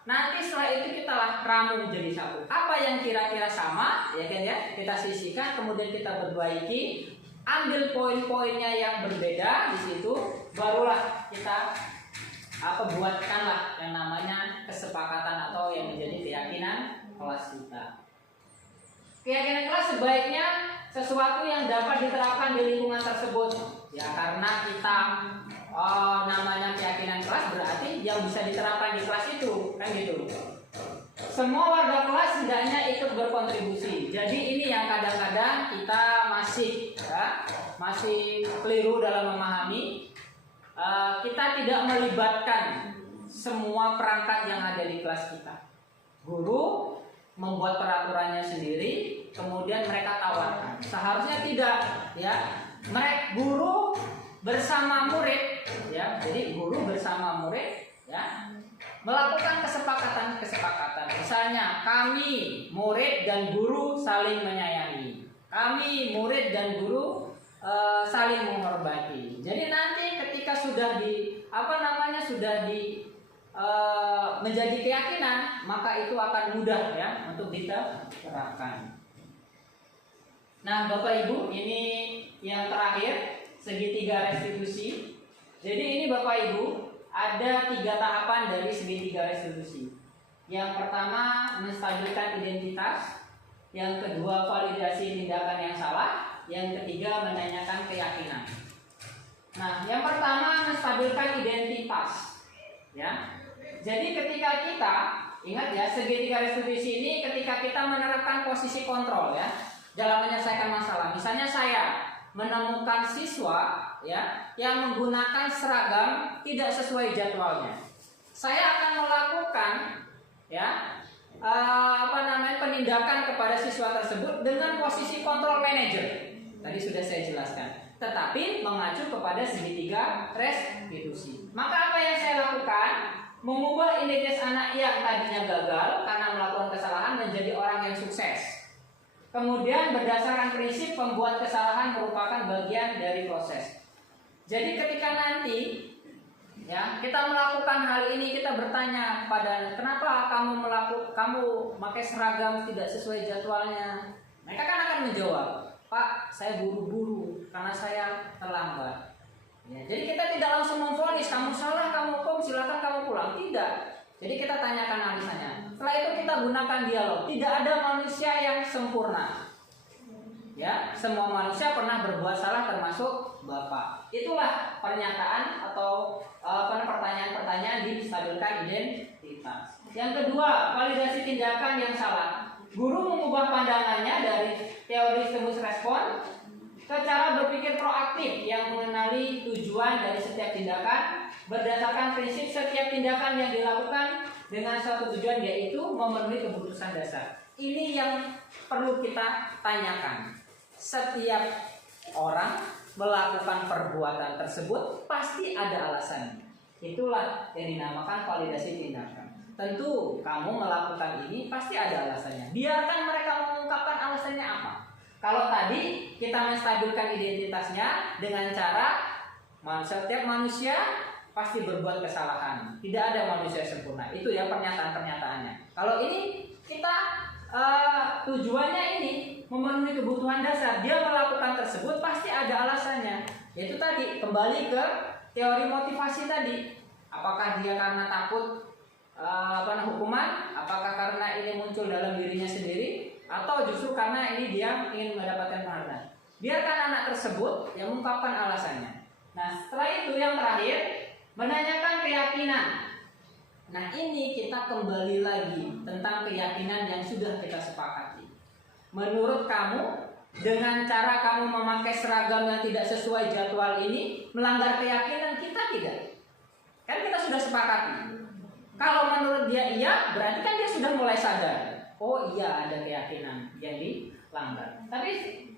Nanti setelah itu kita ramu menjadi satu. Apa yang kira-kira sama, ya kan ya? Kita sisihkan, kemudian kita perbaiki, ambil poin-poinnya yang berbeda di situ, barulah kita buatkanlah yang namanya kesepakatan atau yang menjadi keyakinan kelas kita. Keyakinan kelas sebaiknya sesuatu yang dapat diterapkan di lingkungan tersebut. Ya, karena kita namanya keyakinan kelas berarti yang bisa diterapkan di kelas itu, kan gitu. Semua warga kelas hendaknya ikut berkontribusi. Jadi ini yang kadang-kadang kita masih keliru dalam memahami. Kita tidak melibatkan semua perangkat yang ada di kelas kita. Guru membuat peraturannya sendiri, kemudian mereka tawarkan. Seharusnya tidak, ya. Guru bersama murid, ya. Jadi guru bersama murid, ya, melakukan kesepakatan. Misalnya kami murid dan guru saling menyayangi. Kami murid dan guru saling menghormati. Jadi nanti ketika sudah menjadi keyakinan, maka itu akan mudah ya untuk kita terapkan. Nah, Bapak Ibu, ini yang terakhir, segitiga restitusi. Jadi ini Bapak Ibu, ada 3 tahapan dari segitiga restitusi. Yang pertama, menstabilkan identitas. Yang kedua, validasi tindakan yang salah. Yang ketiga, menanyakan keyakinan. Nah, yang pertama, menstabilkan identitas. Ya. Jadi ketika kita, ingat ya, segitiga restitusi ini ketika kita menerapkan posisi kontrol ya, dalam menyelesaikan masalah. Misalnya saya menemukan siswa ya yang menggunakan seragam tidak sesuai jadwalnya. Saya akan melakukan ya penindakan kepada siswa tersebut dengan posisi kontrol manager. Tadi sudah saya jelaskan. Tetapi mengacu kepada segitiga restitusi. Maka apa yang saya lakukan? Mengubah identitas anak yang tadinya gagal karena melakukan kesalahan menjadi orang yang sukses. Kemudian berdasarkan prinsip pembuat kesalahan merupakan bagian dari proses. Jadi ketika nanti ya kita melakukan hal ini, kita bertanya pada kenapa kamu pakai seragam tidak sesuai jadwalnya. Mereka kan akan menjawab, Pak, saya buru-buru karena saya terlambat. Ya, jadi kita tidak langsung memvonis kamu salah, kamu silakan kamu pulang. Tidak. Jadi kita tanyakan alasannya. Setelah itu kita gunakan dialog. Tidak ada manusia yang sempurna. Ya, semua manusia pernah berbuat salah termasuk Bapak. Itulah pernyataan atau pertanyaan-pertanyaan di stabilkan identitas. Yang kedua, validasi tindakan yang salah. Guru mengubah pandangannya dari teori stimulus respon ke cara berpikir proaktif yang mengenali tujuan dari setiap tindakan berdasarkan prinsip setiap tindakan yang dilakukan dengan suatu tujuan, yaitu memenuhi keputusan dasar. Ini yang perlu kita tanyakan. Setiap orang melakukan perbuatan tersebut pasti ada alasannya. Itulah yang dinamakan validasi tindakan. Tentu kamu melakukan ini pasti ada alasannya. Biarkan mereka mengungkapkan alasannya apa. Kalau tadi kita menstabilkan identitasnya dengan cara setiap manusia pasti berbuat kesalahan. Tidak ada manusia sempurna. Itu ya pernyataan-pernyataannya. Kalau ini kita tujuannya ini memenuhi kebutuhan dasar. Dia melakukan tersebut pasti ada alasannya. Yaitu tadi kembali ke teori motivasi tadi. Apakah dia karena takut hukuman? Apakah karena ini muncul dalam dirinya sendiri? Atau justru karena ini dia ingin mendapatkan penghargaan? Biarkan anak tersebut yang mengungkapkan alasannya. Nah, setelah itu yang terakhir, menanyakan keyakinan. Nah, ini kita kembali lagi tentang keyakinan yang sudah kita sepakati. Menurut kamu, dengan cara kamu memakai seragam yang tidak sesuai jadwal ini melanggar keyakinan kita tidak? Kan kita sudah sepakati. Kalau menurut dia iya, berarti kan dia sudah mulai sadar. Oh iya, ada keyakinan yang dilanggar. Tapi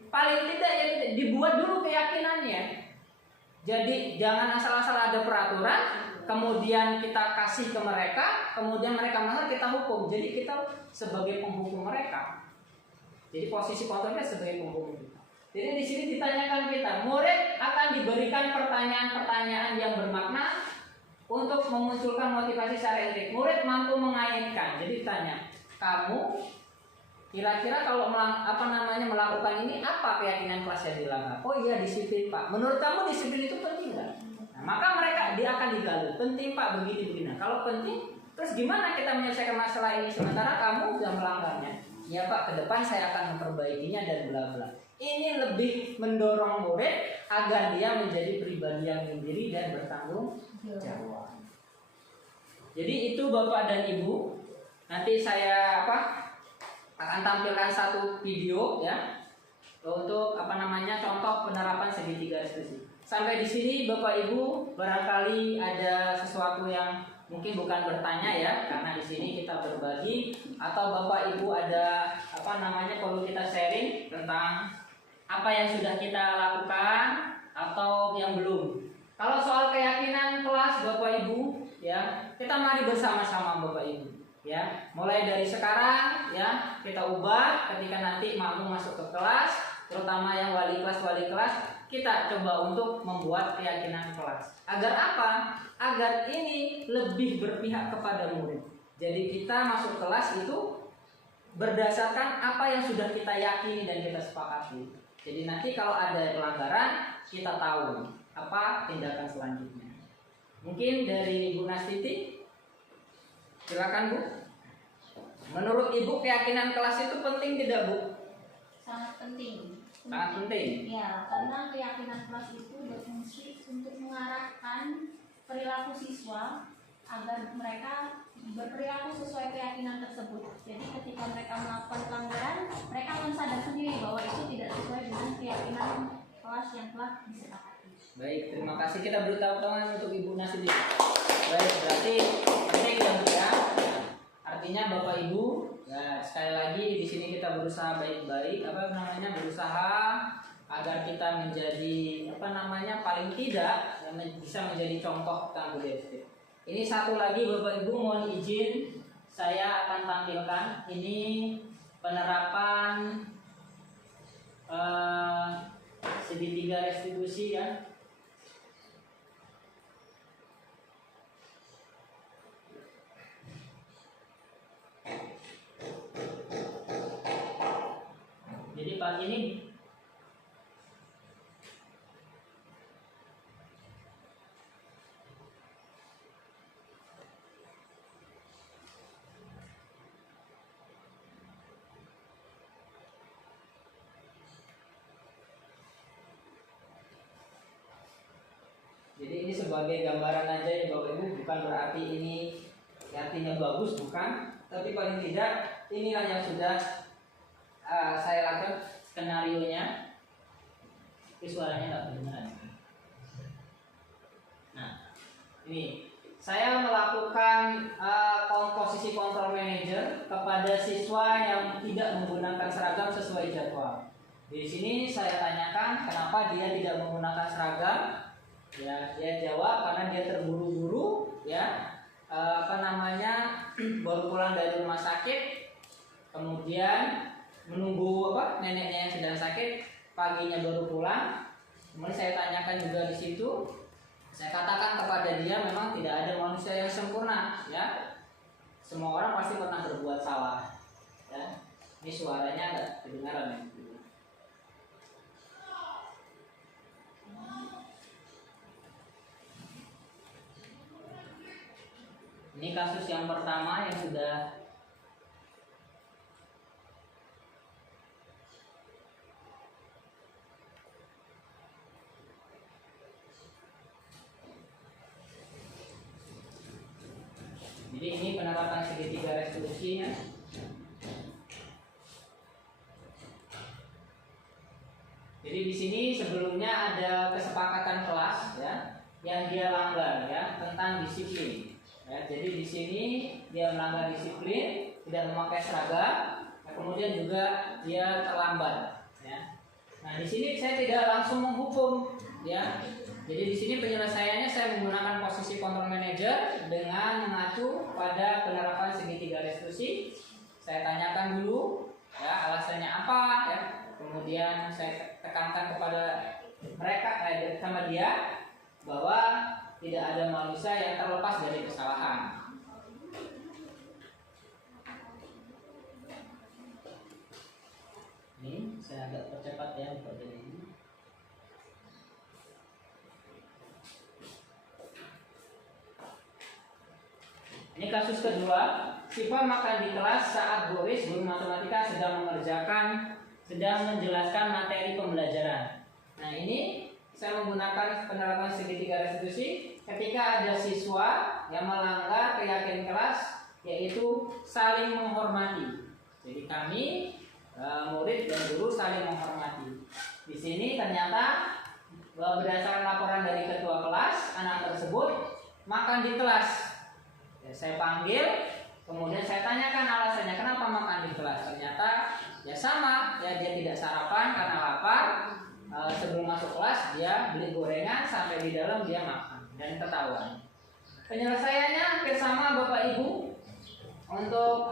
paling tidak ya dibuat dulu keyakinannya. Jadi jangan asal-asal ada peraturan, kemudian kita kasih ke mereka, kemudian mereka melanggar kita hukum. Jadi kita sebagai penghukum mereka. Jadi posisi kontrolnya sebagai penghukum kita. Jadi di sini ditanyakan kita, murid akan diberikan pertanyaan-pertanyaan yang bermakna untuk memunculkan motivasi secara intrik. Murid mampu mengaitkan. Jadi ditanya, kamu kira-kira kalau melakukan ini apa keyakinan kelas yang dilanggar? Oh iya, disiplin Pak. Menurut kamu disiplin itu penting nggak? Nah, maka dia akan digali. Penting Pak, begini. Nah, kalau penting, terus gimana kita menyelesaikan masalah ini sementara kamu sudah melanggarnya? Ya Pak, ke depan saya akan memperbaikinya dan bla bla. Ini lebih mendorong murid agar dia menjadi pribadi yang mandiri dan bertanggung jawab. Jadi itu Bapak dan Ibu. Nanti saya akan tampilkan satu video ya untuk contoh penerapan segitiga restitusi. Sampai di sini Bapak Ibu barangkali ada sesuatu yang mungkin bukan bertanya ya, karena di sini kita berbagi, atau Bapak Ibu ada perlu kita sharing tentang apa yang sudah kita lakukan atau yang belum. Kalau soal keyakinan kelas Bapak Ibu ya, kita mari bersama-sama Bapak Ibu. Ya, mulai dari sekarang ya kita ubah ketika nanti mampu masuk ke kelas, terutama yang wali kelas kita coba untuk membuat keyakinan kelas. Agar apa? Agar ini lebih berpihak kepada murid. Jadi kita masuk kelas itu berdasarkan apa yang sudah kita yakini dan kita sepakati. Jadi nanti kalau ada pelanggaran kita tahu apa tindakan selanjutnya. Mungkin dari Ibu Nastiti. Silakan Bu. Menurut Ibu keyakinan kelas itu penting tidak Bu? Sangat penting. Sangat penting. Ya, karena keyakinan kelas itu berfungsi untuk mengarahkan perilaku siswa agar mereka berperilaku sesuai keyakinan tersebut. Jadi ketika mereka melakukan pelanggaran, mereka akan sadar sendiri bahwa itu tidak sesuai dengan keyakinan kelas yang telah disepakati. Baik, terima kasih. Kita beri tepuk tangan untuk Ibu Nastiti. Baik, berarti penting ya Bu ya. Artinya Bapak Ibu, ya sekali lagi di sini kita berusaha baik-baik, berusaha agar kita menjadi paling tidak bisa menjadi contoh tentang budaya positif. Ini satu lagi Bapak Ibu, mohon izin saya akan tampilkan ini penerapan segitiga restitusi ya. Jadi Pak ini sebagai gambaran aja ya Bapak Ibu, bukan berarti ini artinya bagus, bukan. Tapi paling tidak inilah yang sudah saya lakukan skenario-nya. Tapi suaranya nggak kedengaran. Nah, ini saya melakukan posisi control manager kepada siswa yang tidak menggunakan seragam sesuai jadwal. Di sini saya tanyakan kenapa dia tidak menggunakan seragam. Ya, dia jawab karena dia terburu-buru, ya, baru pulang dari rumah sakit, kemudian menunggu neneknya yang sedang sakit, paginya baru pulang. Kemudian saya tanyakan juga di situ, saya katakan kepada dia memang tidak ada manusia yang sempurna, ya. Semua orang pasti pernah berbuat salah, ya. Ini suaranya nggak kedengaran ya. Ini kasus yang pertama yang sudah jadi ini penerapan segitiga restitusi ya. Jadi di sini sebelumnya ada kesepakatan kelas ya yang dia langgar ya tentang disiplin. Ya, jadi di sini dia melanggar disiplin, tidak memakai seragam, ya, kemudian juga dia terlambat. Ya. Nah di sini saya tidak langsung menghukum, ya. Jadi di sini penyelesaiannya saya menggunakan posisi control manager dengan mengacu pada penerapan segitiga restitusi. Saya tanyakan dulu, ya alasannya apa, ya. Kemudian saya tekankan kepada mereka, sama dia bahwa tidak ada manusia yang terlepas dari kesalahan. Ini saya agak percepat ya bagian ini. Ini kasus kedua, siswa makan di kelas saat Boris guru matematika sedang menjelaskan materi pembelajaran. Nah ini saya menggunakan penerapan segitiga restitusi ketika ada siswa yang melanggar keyakinan kelas, yaitu saling menghormati. Jadi kami murid dan guru saling menghormati. Di sini ternyata berdasarkan laporan dari ketua kelas, anak tersebut makan di kelas. Ya, saya panggil, kemudian saya tanyakan alasannya kenapa makan di kelas. Ternyata ya sama, ya dia tidak sarapan karena lapar. Sebelum masuk kelas dia beli gorengan, sampai di dalam dia makan dan ketahuan. Penyelesaiannya hampir sama Bapak Ibu untuk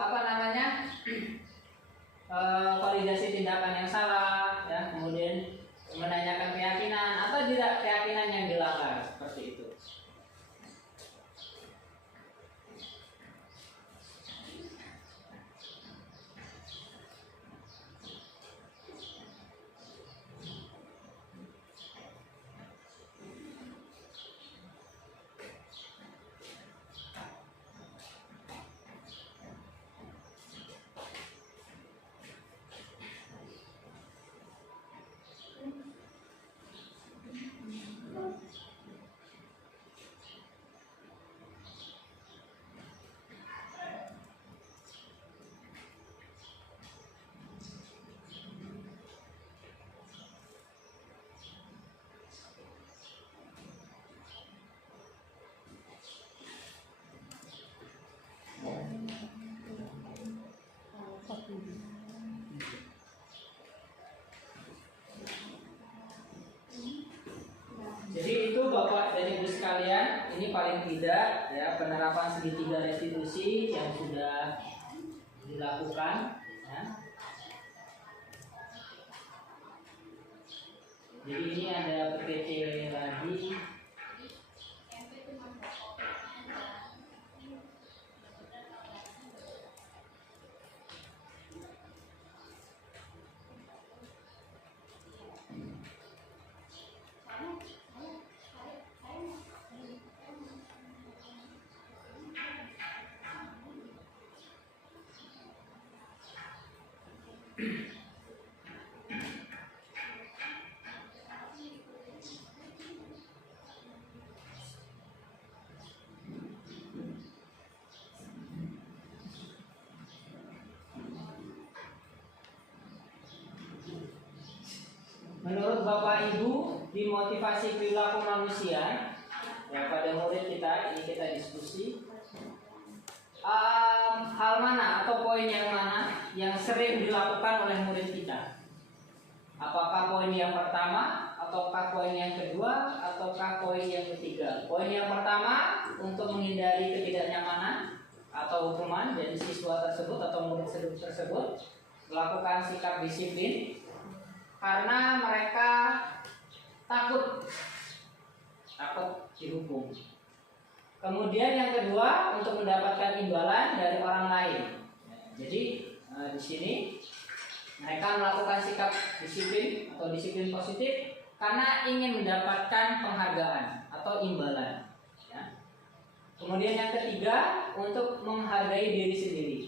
validasi tindakan yang salah, ya kemudian menanyakan keyakinan atau tidak keyakinan yang dilanggar seperti itu. Jadi itu Bapak dan Ibu sekalian, ini paling tidak ya penerapan segitiga restitusi yang sudah dilakukan. Ya. Jadi ini ada PPT lagi. Bapak Ibu di motivasi perilaku manusia, ya pada murid kita ini kita diskusi hal mana atau poin yang mana yang sering dilakukan oleh murid kita. Apakah poin yang pertama, ataukah poin yang kedua, ataukah poin yang ketiga? Poin yang pertama untuk menghindari ketidaknyamanan atau hukuman dari siswa tersebut atau murid tersebut, melakukan sikap disiplin karena mereka takut dihukum. Kemudian yang kedua untuk mendapatkan imbalan dari orang lain. Jadi di sini mereka melakukan sikap disiplin atau disiplin positif karena ingin mendapatkan penghargaan atau imbalan. Ya. Kemudian yang ketiga untuk menghargai diri sendiri.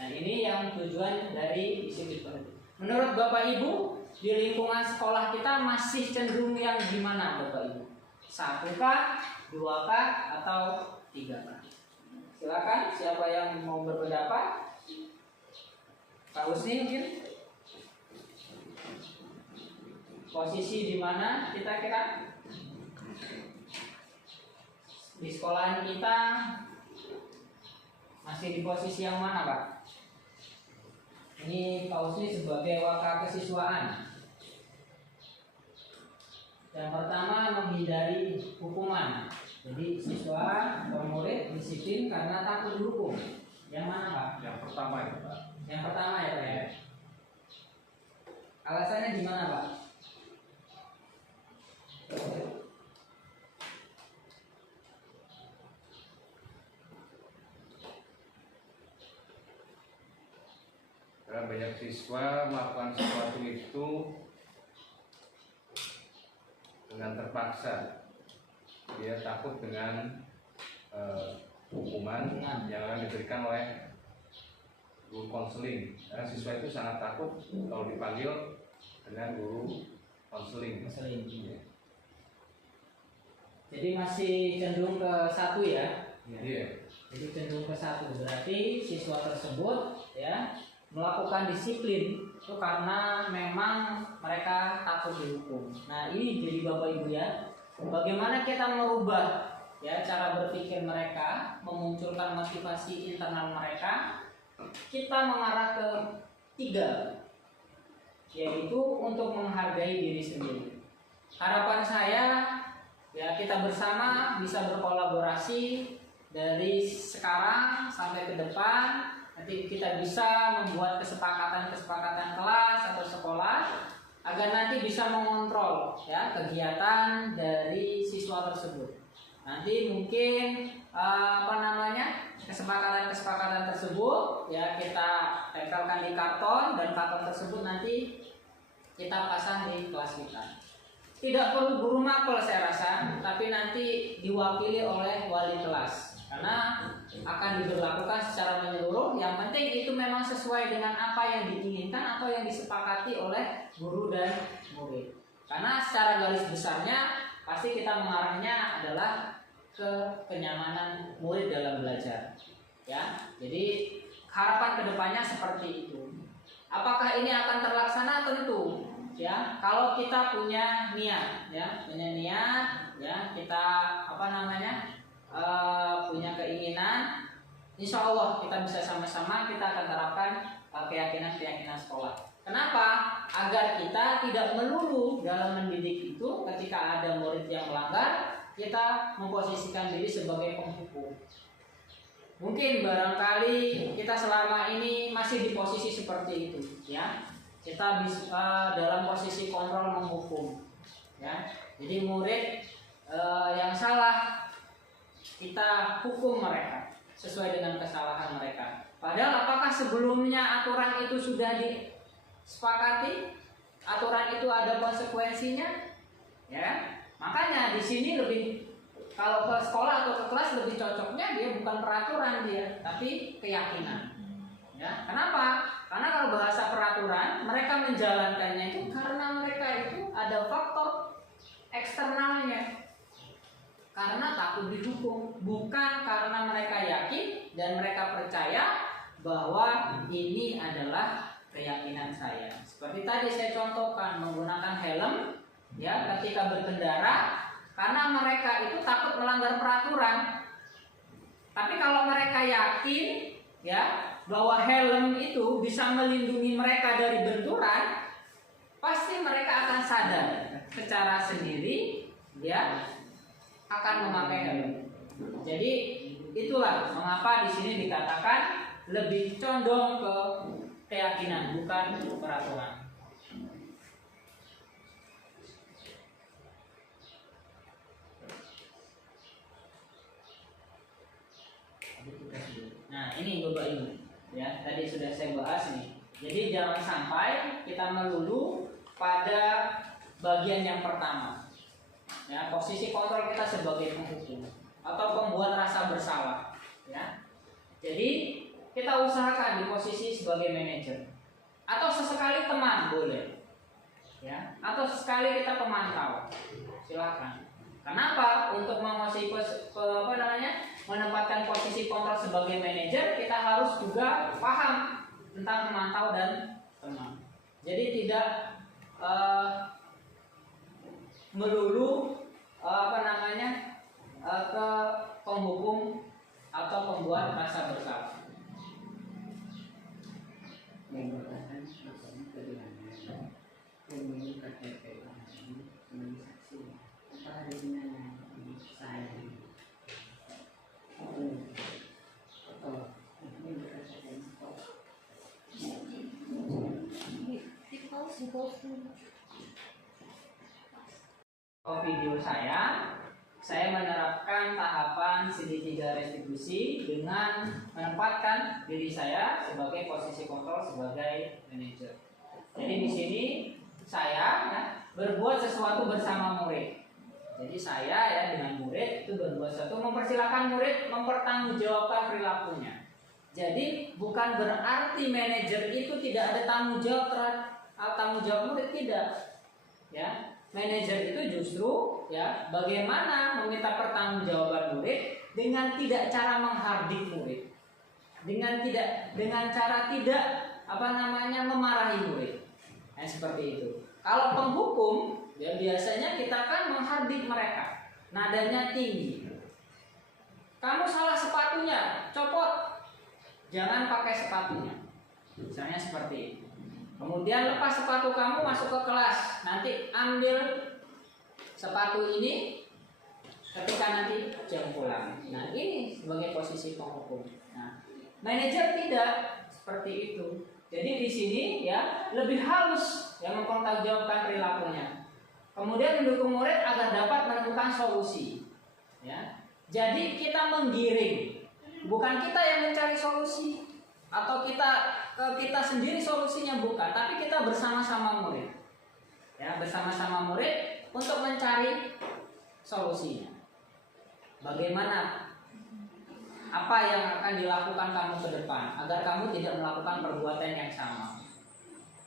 Nah ini yang tujuan dari disiplin positif. Menurut Bapak Ibu di lingkungan sekolah kita masih cenderung yang gimana Bapak Ibu? 1 kah, 2 kah, atau 3 kah? Silakan siapa yang mau berpendapat? Pak Husni mungkin? Posisi di mana kita kira? Di sekolahan kita masih di posisi yang mana Pak? Ini Pak Husni sebagai wakil kesiswaan. Yang pertama menghindari hukuman. Jadi siswa atau murid disiplin karena takut dihukum. Yang mana Pak? Yang pertama ya Pak. Yang pertama ya Pak ya. Alasannya gimana Pak? Karena banyak siswa melakukan sesuatu itu dengan terpaksa. Dia takut dengan hukuman yang akan diberikan oleh guru konseling. Karena siswa itu sangat takut kalau dipanggil dengan guru konseling. Jadi masih cenderung ke 1 ya? Iya. Jadi cenderung ke 1. Berarti siswa tersebut ya melakukan disiplin itu karena memang mereka takut dihukum. Nah ini jadi Bapak Ibu ya, bagaimana kita merubah ya cara berpikir mereka, memunculkan motivasi internal mereka. Kita mengarah ke 3, yaitu untuk menghargai diri sendiri. Harapan saya ya kita bersama bisa berkolaborasi dari sekarang sampai ke depan. Nanti kita bisa membuat kesepakatan kelas atau sekolah agar nanti bisa mengontrol ya kegiatan dari siswa tersebut. Nanti mungkin kesepakatan tersebut ya kita tempelkan di karton, dan karton tersebut nanti kita pasang di kelas kita. Tidak perlu guru mapel saya rasa, tapi nanti diwakili oleh wali kelas. Karena akan diberlakukan secara menyeluruh. Yang penting itu memang sesuai dengan apa yang diinginkan atau yang disepakati oleh guru dan murid. Karena secara garis besarnya pasti kita mengarahnya adalah ke kenyamanan murid dalam belajar. Ya, jadi harapan kedepannya seperti itu. Apakah ini akan terlaksana? Tentu. Ya, kalau kita punya niat, ya, kita punya keinginan, insya Allah kita bisa sama-sama kita akan terapkan keyakinan sekolah. Kenapa? Agar kita tidak melulu dalam mendidik itu ketika ada murid yang melanggar, kita memposisikan diri sebagai penghukum. Mungkin barangkali kita selama ini masih di posisi seperti itu, ya. Kita bisa dalam posisi kontrol menghukum, ya. Jadi murid yang salah kita hukum mereka sesuai dengan kesalahan mereka. Padahal apakah sebelumnya aturan itu sudah disepakati? Aturan itu ada konsekuensinya? Ya. Makanya di sini lebih, kalau ke sekolah atau ke kelas lebih cocoknya dia bukan peraturan dia, tapi keyakinan. Ya. Kenapa? Karena kalau bahasa peraturan, mereka menjalankannya itu karena mereka itu ada faktor eksternalnya. Karena takut dihukum, bukan karena mereka yakin dan mereka percaya bahwa ini adalah keyakinan saya. Seperti tadi saya contohkan, menggunakan helm ya ketika berkendara karena mereka itu takut melanggar peraturan. Tapi kalau mereka yakin ya bahwa helm itu bisa melindungi mereka dari benturan, pasti mereka akan sadar secara sendiri ya akan memakai helm. Jadi itulah mengapa di sini dikatakan lebih condong ke keyakinan bukan peraturan. Nah, ini Bapak Ibu ya, tadi sudah saya bahas nih. Jadi jangan sampai kita melulu pada bagian yang pertama. Ya, posisi kontrol kita sebagai penghukum atau pembuat rasa bersalah ya. Jadi kita usahakan di posisi sebagai manajer atau sesekali teman boleh ya, atau sekali kita pemantau silakan. Kenapa? Untuk menguasai menempatkan posisi kontrol sebagai manajer, kita harus juga paham tentang pemantau dan teman. Jadi tidak melulu ke penghukum atau pembuat rasa bersalah. Video saya menerapkan tahapan segitiga restitusi dengan menempatkan diri saya sebagai posisi kontrol sebagai manajer. Jadi di sini saya ya, berbuat sesuatu bersama murid. Jadi saya ya dengan murid itu berbuat sesuatu, mempersilahkan murid mempertanggungjawabkan perilakunya. Jadi bukan berarti manajer itu tidak ada tanggung jawab murid, tidak. Ya, manajer itu justru ya bagaimana meminta pertanggungjawaban murid dengan tidak cara menghardik murid, dengan cara tidak memarahi murid. Nah, seperti itu. Kalau penghukum ya biasanya kita kan menghardik mereka, nadanya tinggi. Kamu salah sepatunya, copot. Jangan pakai sepatunya. Misalnya seperti itu. Kemudian lepas sepatu kamu, masuk ke kelas. Nanti ambil sepatu ini ketika nanti jam pulang. Nah, ini sebagai posisi penghukum. Nah, manajer tidak seperti itu. Jadi di sini ya lebih halus yang mempertanggungjawabkan perilakunya. Kemudian mendukung murid agar dapat menemukan solusi. Ya. Jadi kita menggiring, bukan kita yang mencari solusi atau kita sendiri solusinya, bukan, tapi kita bersama-sama murid. Ya, bersama-sama murid untuk mencari solusinya. Bagaimana, apa yang akan dilakukan kamu ke depan agar kamu tidak melakukan perbuatan yang sama.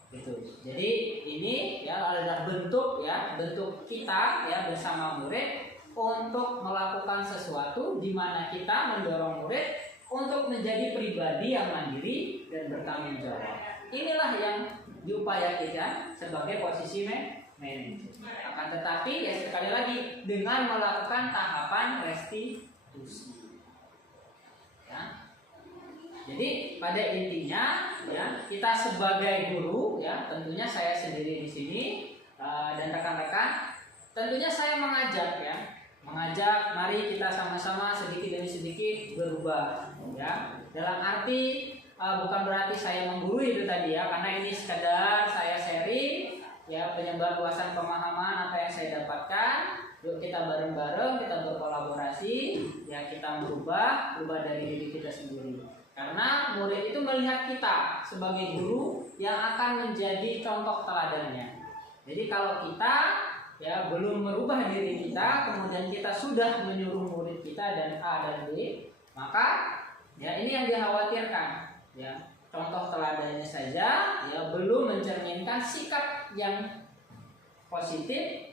Gitu. Jadi ini ya adalah bentuk kita ya bersama murid untuk melakukan sesuatu di mana kita mendorong murid untuk menjadi pribadi yang mandiri dan bertanggung jawab. Inilah yang diupayakan sebagai posisi manajer. Akan tetapi ya sekali lagi dengan melakukan tahapan restitusi. Ya. Jadi pada intinya ya kita sebagai guru ya tentunya saya sendiri di sini dan rekan-rekan tentunya saya mengajak mari kita sama-sama sedikit demi sedikit berubah ya. Dalam arti bukan berarti saya menggurui itu tadi ya, karena ini sekedar saya sharing ya, penyebar luasan pemahaman apa yang saya dapatkan. Yuk kita bareng-bareng, kita berkolaborasi ya, kita berubah dari diri kita sendiri. Karena murid itu melihat kita sebagai guru yang akan menjadi contoh teladannya. Jadi kalau kita ya belum merubah diri kita, kemudian kita sudah menyuruh murid kita dan A dan B, maka ya ini yang dikhawatirkan ya, contoh teladannya saja ya belum mencerminkan sikap yang positif.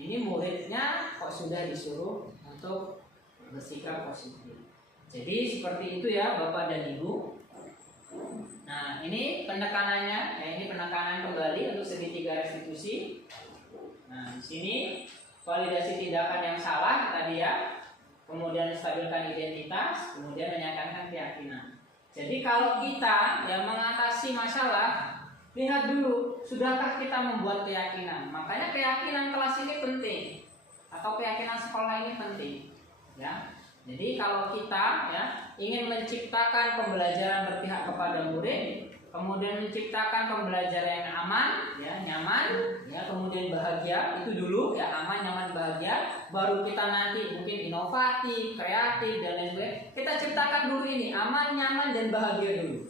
Ini muridnya kok sudah disuruh untuk bersikap positif. Jadi seperti itu ya Bapak dan Ibu. Nah ini penekanannya, ya ini penekanan kembali untuk segitiga restitusi. Nah, di sini validasi tindakan yang salah tadi ya, kemudian stabilkan identitas, kemudian menyatakan keyakinan. Jadi kalau kita yang mengatasi masalah, lihat dulu, sudahkah kita membuat keyakinan? Makanya keyakinan kelas ini penting, atau keyakinan sekolah ini penting, ya. Jadi kalau kita ya ingin menciptakan pembelajaran berpihak kepada murid, kemudian menciptakan pembelajaran yang aman, ya, nyaman, ya, kemudian bahagia, itu dulu ya, aman, nyaman, bahagia. Baru kita nanti mungkin inovatif, kreatif dan lain sebagainya. Kita ciptakan dulu ini aman, nyaman dan bahagia dulu.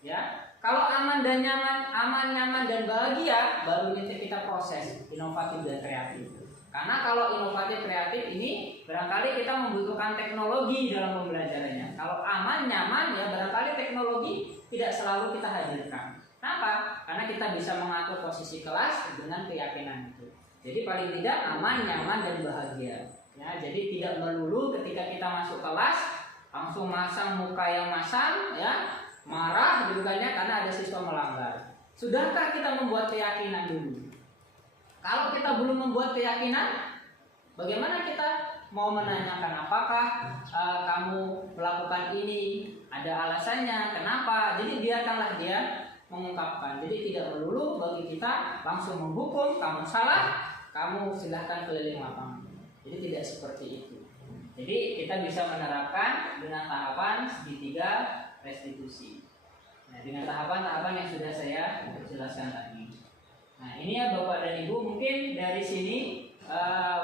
Ya, kalau aman, nyaman dan bahagia, baru kita proses inovatif dan kreatif. Karena kalau inovatif kreatif ini barangkali kita membutuhkan teknologi dalam pembelajarannya. Kalau aman, nyaman ya barangkali teknologi tidak selalu kita hadirkan. Kenapa? Karena kita bisa mengatur posisi kelas dengan keyakinan itu. Jadi paling tidak aman, nyaman dan bahagia. Ya, jadi tidak melulu ketika kita masuk kelas langsung masang muka yang masam, ya, marah gitu kan ya, karena ada siswa melanggar. Sudahkah kita membuat keyakinan dulu? Kalau kita belum membuat keyakinan, bagaimana kita mau menanyakan apakah kamu melakukan ini, ada alasannya, kenapa? Jadi biarkanlah dia mengungkapkan. Jadi tidak melulu bagi kita langsung menghukum, kamu salah, kamu silahkan keliling lapangan. Jadi tidak seperti itu. Jadi kita bisa menerapkan dengan tahapan segitiga restitusi. Nah, dengan tahapan-tahapan yang sudah saya jelaskan tadi. Nah, ini ya Bapak dan Ibu, mungkin dari sini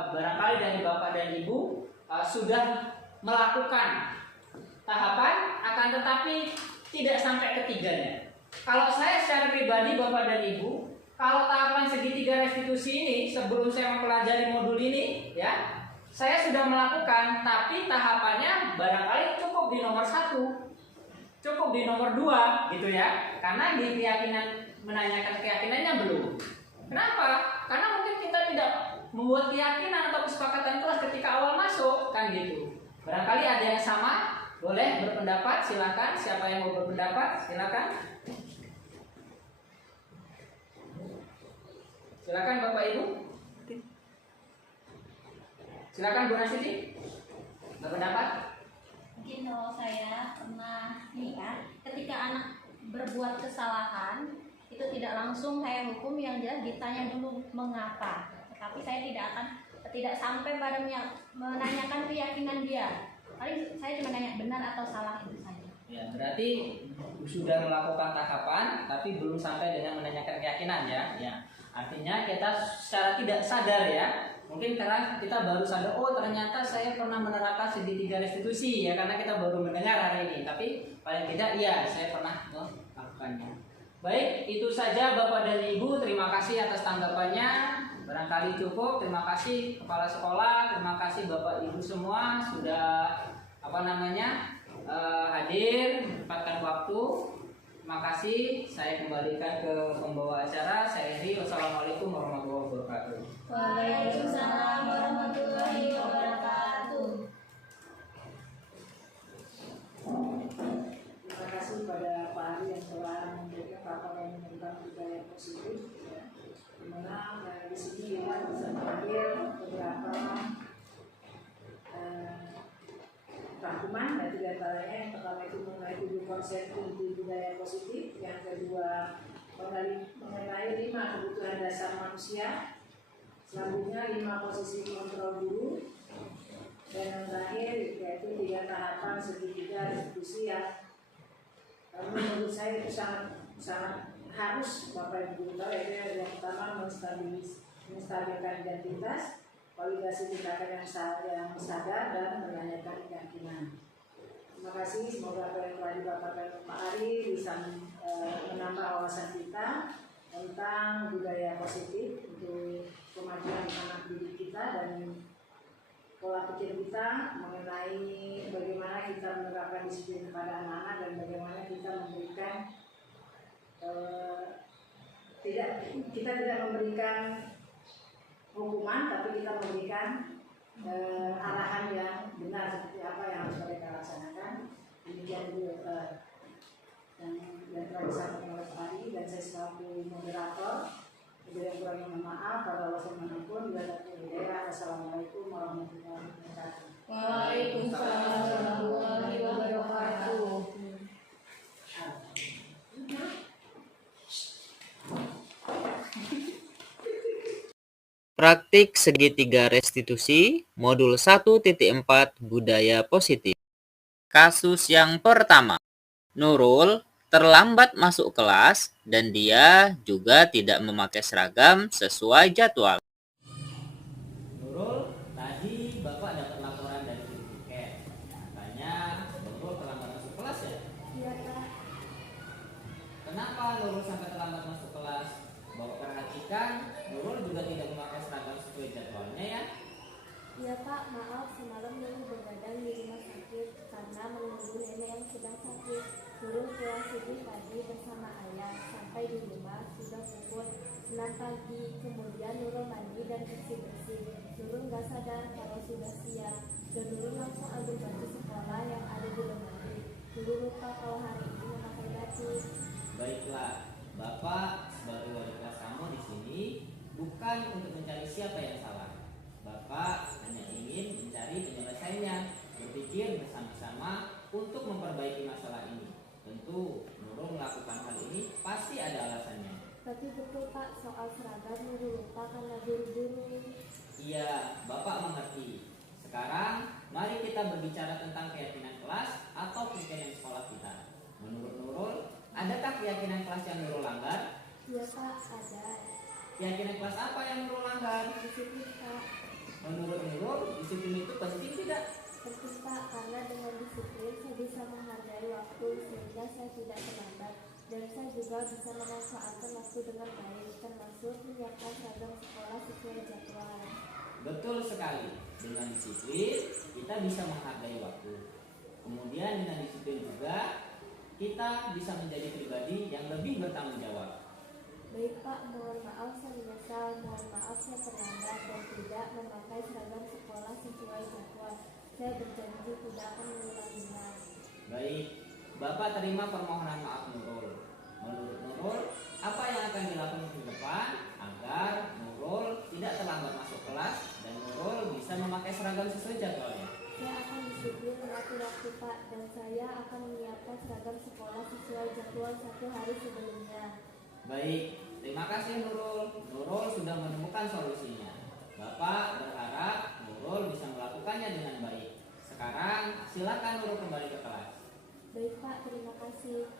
barangkali dari Bapak dan Ibu sudah melakukan tahapan, akan tetapi tidak sampai ketiganya. Kalau saya secara pribadi Bapak dan Ibu, kalau tahapan segitiga restitusi ini sebelum saya mempelajari modul ini, ya, saya sudah melakukan, tapi tahapannya barangkali cukup di nomor 1, cukup di nomor 2, gitu ya, karena di keyakinan menanyakan keyakinannya belum. Kenapa? Karena mungkin kita tidak membuat keyakinan atau kesepakatan kelas ketika awal masuk, kan gitu. Barangkali ada yang sama, boleh berpendapat, silakan. Siapa yang mau berpendapat, silakan. Silakan Bapak Ibu. Silakan Bu Nasiti, berpendapat. Mungkin kalau saya pernah nih ya, ketika anak berbuat kesalahan itu tidak langsung saya hukum, yang jelas ditanya dulu mengapa. Tapi saya tidak sampai pada menanyakan keyakinan dia. Paling saya cuma nanya benar atau salah itu saja. Ya, berarti sudah melakukan tahapan tapi belum sampai dengan menanyakan keyakinan ya. Ya. Artinya kita secara tidak sadar ya. Mungkin karena kita baru sadar, oh ternyata saya pernah menerapkan segitiga restitusi ya, karena kita baru mendengar hari ini. Tapi paling tidak iya, saya pernah melakukannya. Baik, itu saja Bapak dan Ibu. Terima kasih atas tanggapannya. Barangkali cukup. Terima kasih Kepala Sekolah, terima kasih Bapak Ibu semua sudah hadir, menyempatkan waktu. Terima kasih. Saya kembalikan ke pembawa acara. Saya Heri. Wassalamualaikum warahmatullahi wabarakatuh. Waalaikumsalam warahmatullahi wabarakatuh. Terima kasih kepada Pak Ari yang telah memberikan paparan tentang budaya positif. Ya. Dimana di sini kita bisa mengambil beberapa rangkuman, dan tiga antaranya. Yang pertama itu mengenai 7 konsep inti budaya positif, yang kedua mengenai 5 kebutuhan dasar manusia, selanjutnya 5 posisi kontrol guru, dan yang terakhir yaitu 3 tahapan segitiga restitusi yang menurut saya itu sangat harus Bapak Ibu tahu. Yaitu yang pertama menstabilkan identitas, validasi tindakan yang sadar, dan menanyakan keyakinan. Terima kasih. Semoga apa yang telah dipaparkan Pak Ari bisa menambah wawasan kita tentang budaya positif untuk kemajuan anak didik kita dan pola pikir kita mengenai bagaimana kita menerapkan disiplin kepada anak-anak, dan bagaimana kita memberikan kita tidak memberikan hukuman, tapi kita memberikan arahan yang benar seperti apa yang harus mereka laksanakan. Demikian dulu yang telah disampaikan oleh Pak Ari, dan saya selaku moderator Yang kurang mohon maaf. Pada wawasan manapun bila ada daerah. Assalamualaikum warahmatullahi wabarakatuh. Waalaikumsalam warahmatullahi wabarakatuh. Praktik segitiga restitusi, modul 1.4 budaya positif. Kasus yang pertama, Nurul terlambat masuk kelas dan dia juga tidak memakai seragam sesuai jadwal. Nurul, tadi Bapak dapat laporan dari tiket. Katanya Nurul terlambat masuk kelas ya? Iya Pak. Kenapa Nurul sampai terlambat masuk kelas? Bapak perhatikan, Nurul juga tidak memakai seragam sesuai jadwalnya ya? Iya Pak, maaf semalam Nurul begadang di rumah sakit karena menunggu nenek yang sedang sakit. Nurul pulang subuh tadi bersama ayah. Sampai di rumah sudah pukul 6 pagi. Kemudian Nurul mandi dan bersih-bersih. Nurul nggak sadar kalau sudah siang. Dan Nurul langsung ambil baju sekolah yang ada di lemari. Nurul lupa kalau hari ini memakai baju. Baiklah, Bapak sebagai wali kelas kamu di sini bukan untuk mencari siapa yang salah. Bapak hanya ingin mencari penyelesaiannya, berpikir bersama-sama untuk memperbaiki masalah ini. Tentu Nurul melakukan hal ini pasti ada alasannya. Tapi betul Pak, soal seragam Nurul lupa karena buru-buru. Iya, Bapak mengerti. Sekarang mari kita berbicara tentang keyakinan kelas atau keyakinan sekolah kita. Menurut Nurul, adakah keyakinan kelas yang Nurul langgar? Iya Pak, ada. Keyakinan kelas apa yang Nurul langgar? Disiplin Pak. Menurut Nurul, disiplin itu penting tidak? Penting Pak, karena dengan disiplin saya bisa menghargai waktu sehingga saya tidak terlambat. Dan saya juga bisa memanfaatkan waktu dengan baik, termasuk menyiapkan seragam sekolah sesuai jadwal. Betul sekali. Dengan disiplin, kita bisa menghargai waktu. Kemudian dengan disiplin juga, kita bisa menjadi pribadi yang lebih bertanggung jawab. Baik Pak, mohon maaf saya menyesal, mohon maaf saya terlambat dan tidak memakai seragam sekolah sesuai jadwal. Saya berjanji tidak akan mengulanginya. Baik, Bapak terima permohonan maaf Nurul. Menurut Nurul, apa yang akan dilakukan ke depan agar Nurul tidak terlambat masuk kelas dan Nurul bisa memakai seragam sesuai jadwalnya? Saya akan disiplin waktu-waktu Pak, dan saya akan menyiapkan seragam sekolah sesuai jadwal 1 hari sebelumnya. Baik, terima kasih Nurul. Nurul sudah menemukan solusinya. Bapak berharap Nurul bisa melakukannya dengan baik. Sekarang silakan Nurul kembali ke kelas. Baik Pak, terima kasih.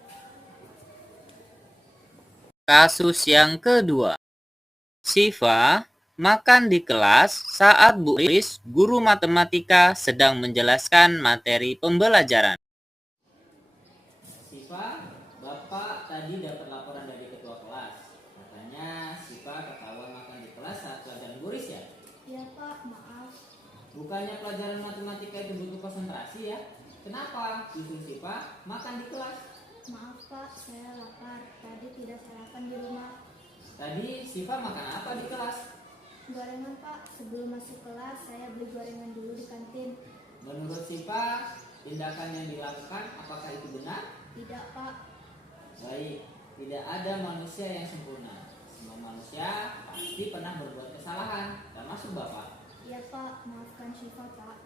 Kasus yang kedua, Siva makan di kelas saat Bu Riz, guru matematika, sedang menjelaskan materi pembelajaran. Siva, Bapak tadi dapat laporan dari ketua kelas. Katanya Siva ketahuan makan di kelas saat pelajaran guris ya? Ya Pak, maaf. Bukannya pelajaran matematika itu butuh konsentrasi ya? Kenapa justru Siva makan di kelas? Maaf Pak, saya lapar. Tadi tidak sarapan di rumah. Tadi Siva makan apa di kelas? Gorengan Pak, sebelum masuk kelas saya beli gorengan dulu di kantin. Menurut Siva, tindakan yang dilakukan apakah itu benar? Tidak Pak. Baik, tidak ada manusia yang sempurna. Semua manusia pasti pernah berbuat kesalahan, termasuk Bapak. Iya Pak, maafkan Syifa Pak.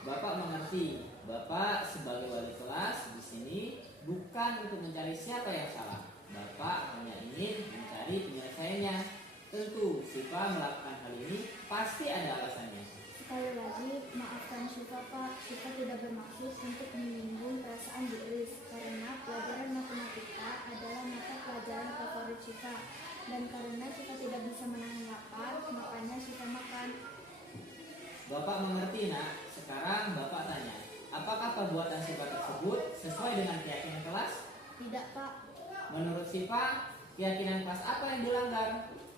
Bapak mengerti, Bapak sebagai wali kelas di sini bukan untuk mencari siapa yang salah. Bapak hanya ingin mencari penyelesaiannya. Tentu Siva melakukan hal ini pasti ada alasannya. Sekali lagi, maafkan Syifa Pak. Kita tidak bermaksud untuk menyinggung perasaan Bu Iris, karena pelajaran matematika adalah mata pelajaran favorit Syifa. Dan karena kita tidak bisa menahan lapar, makanya Syifa makan. Bapak mengerti nak. Sekarang Bapak tanya, apakah perbuatan Siva tersebut sesuai dengan keyakinan kelas? Tidak Pak, Menurut Siva, keyakinan kelas apa yang dilanggar?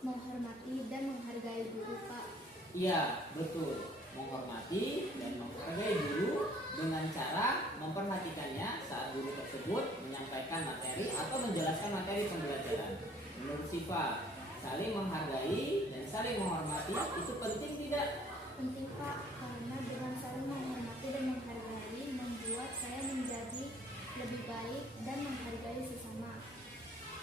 menghormati dan menghargai guru Pak. Iya, betul. Menghormati dan menghargai guru dengan cara memperhatikannya saat guru tersebut menyampaikan materi atau menjelaskan materi pembelajaran. Menurut Siva, saling menghargai dan saling menghormati itu penting tidak? Penting Pak, karena dengan saling menghormati dan menghargai membuat saya menjadi lebih baik dan menghargai sesama.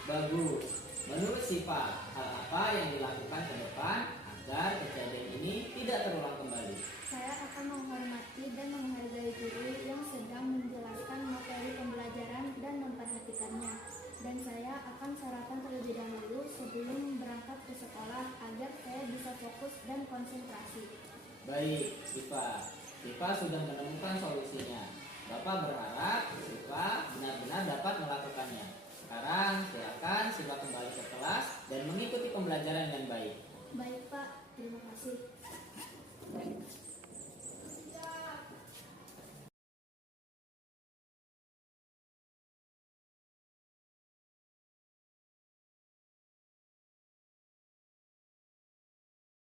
Bagus. Menurut Siva, hal apa yang dilakukan ke depan agar kejadian ini tidak terulang kembali? Saya akan menghormati dan menghargai guru yang sedang menjelaskan materi pembelajaran dan memperhatikannya. Dan saya akan sarapan terlebih dahulu sebelum berangkat ke sekolah agar saya bisa fokus dan konsentrasi. Baik, Siva. Siva sudah menemukan solusinya. Bapak berharap Siva benar-benar dapat melakukannya. Sekarang silakan Siva kembali ke kelas dan mengikuti pembelajaran dengan baik. Baik Pak, terima kasih.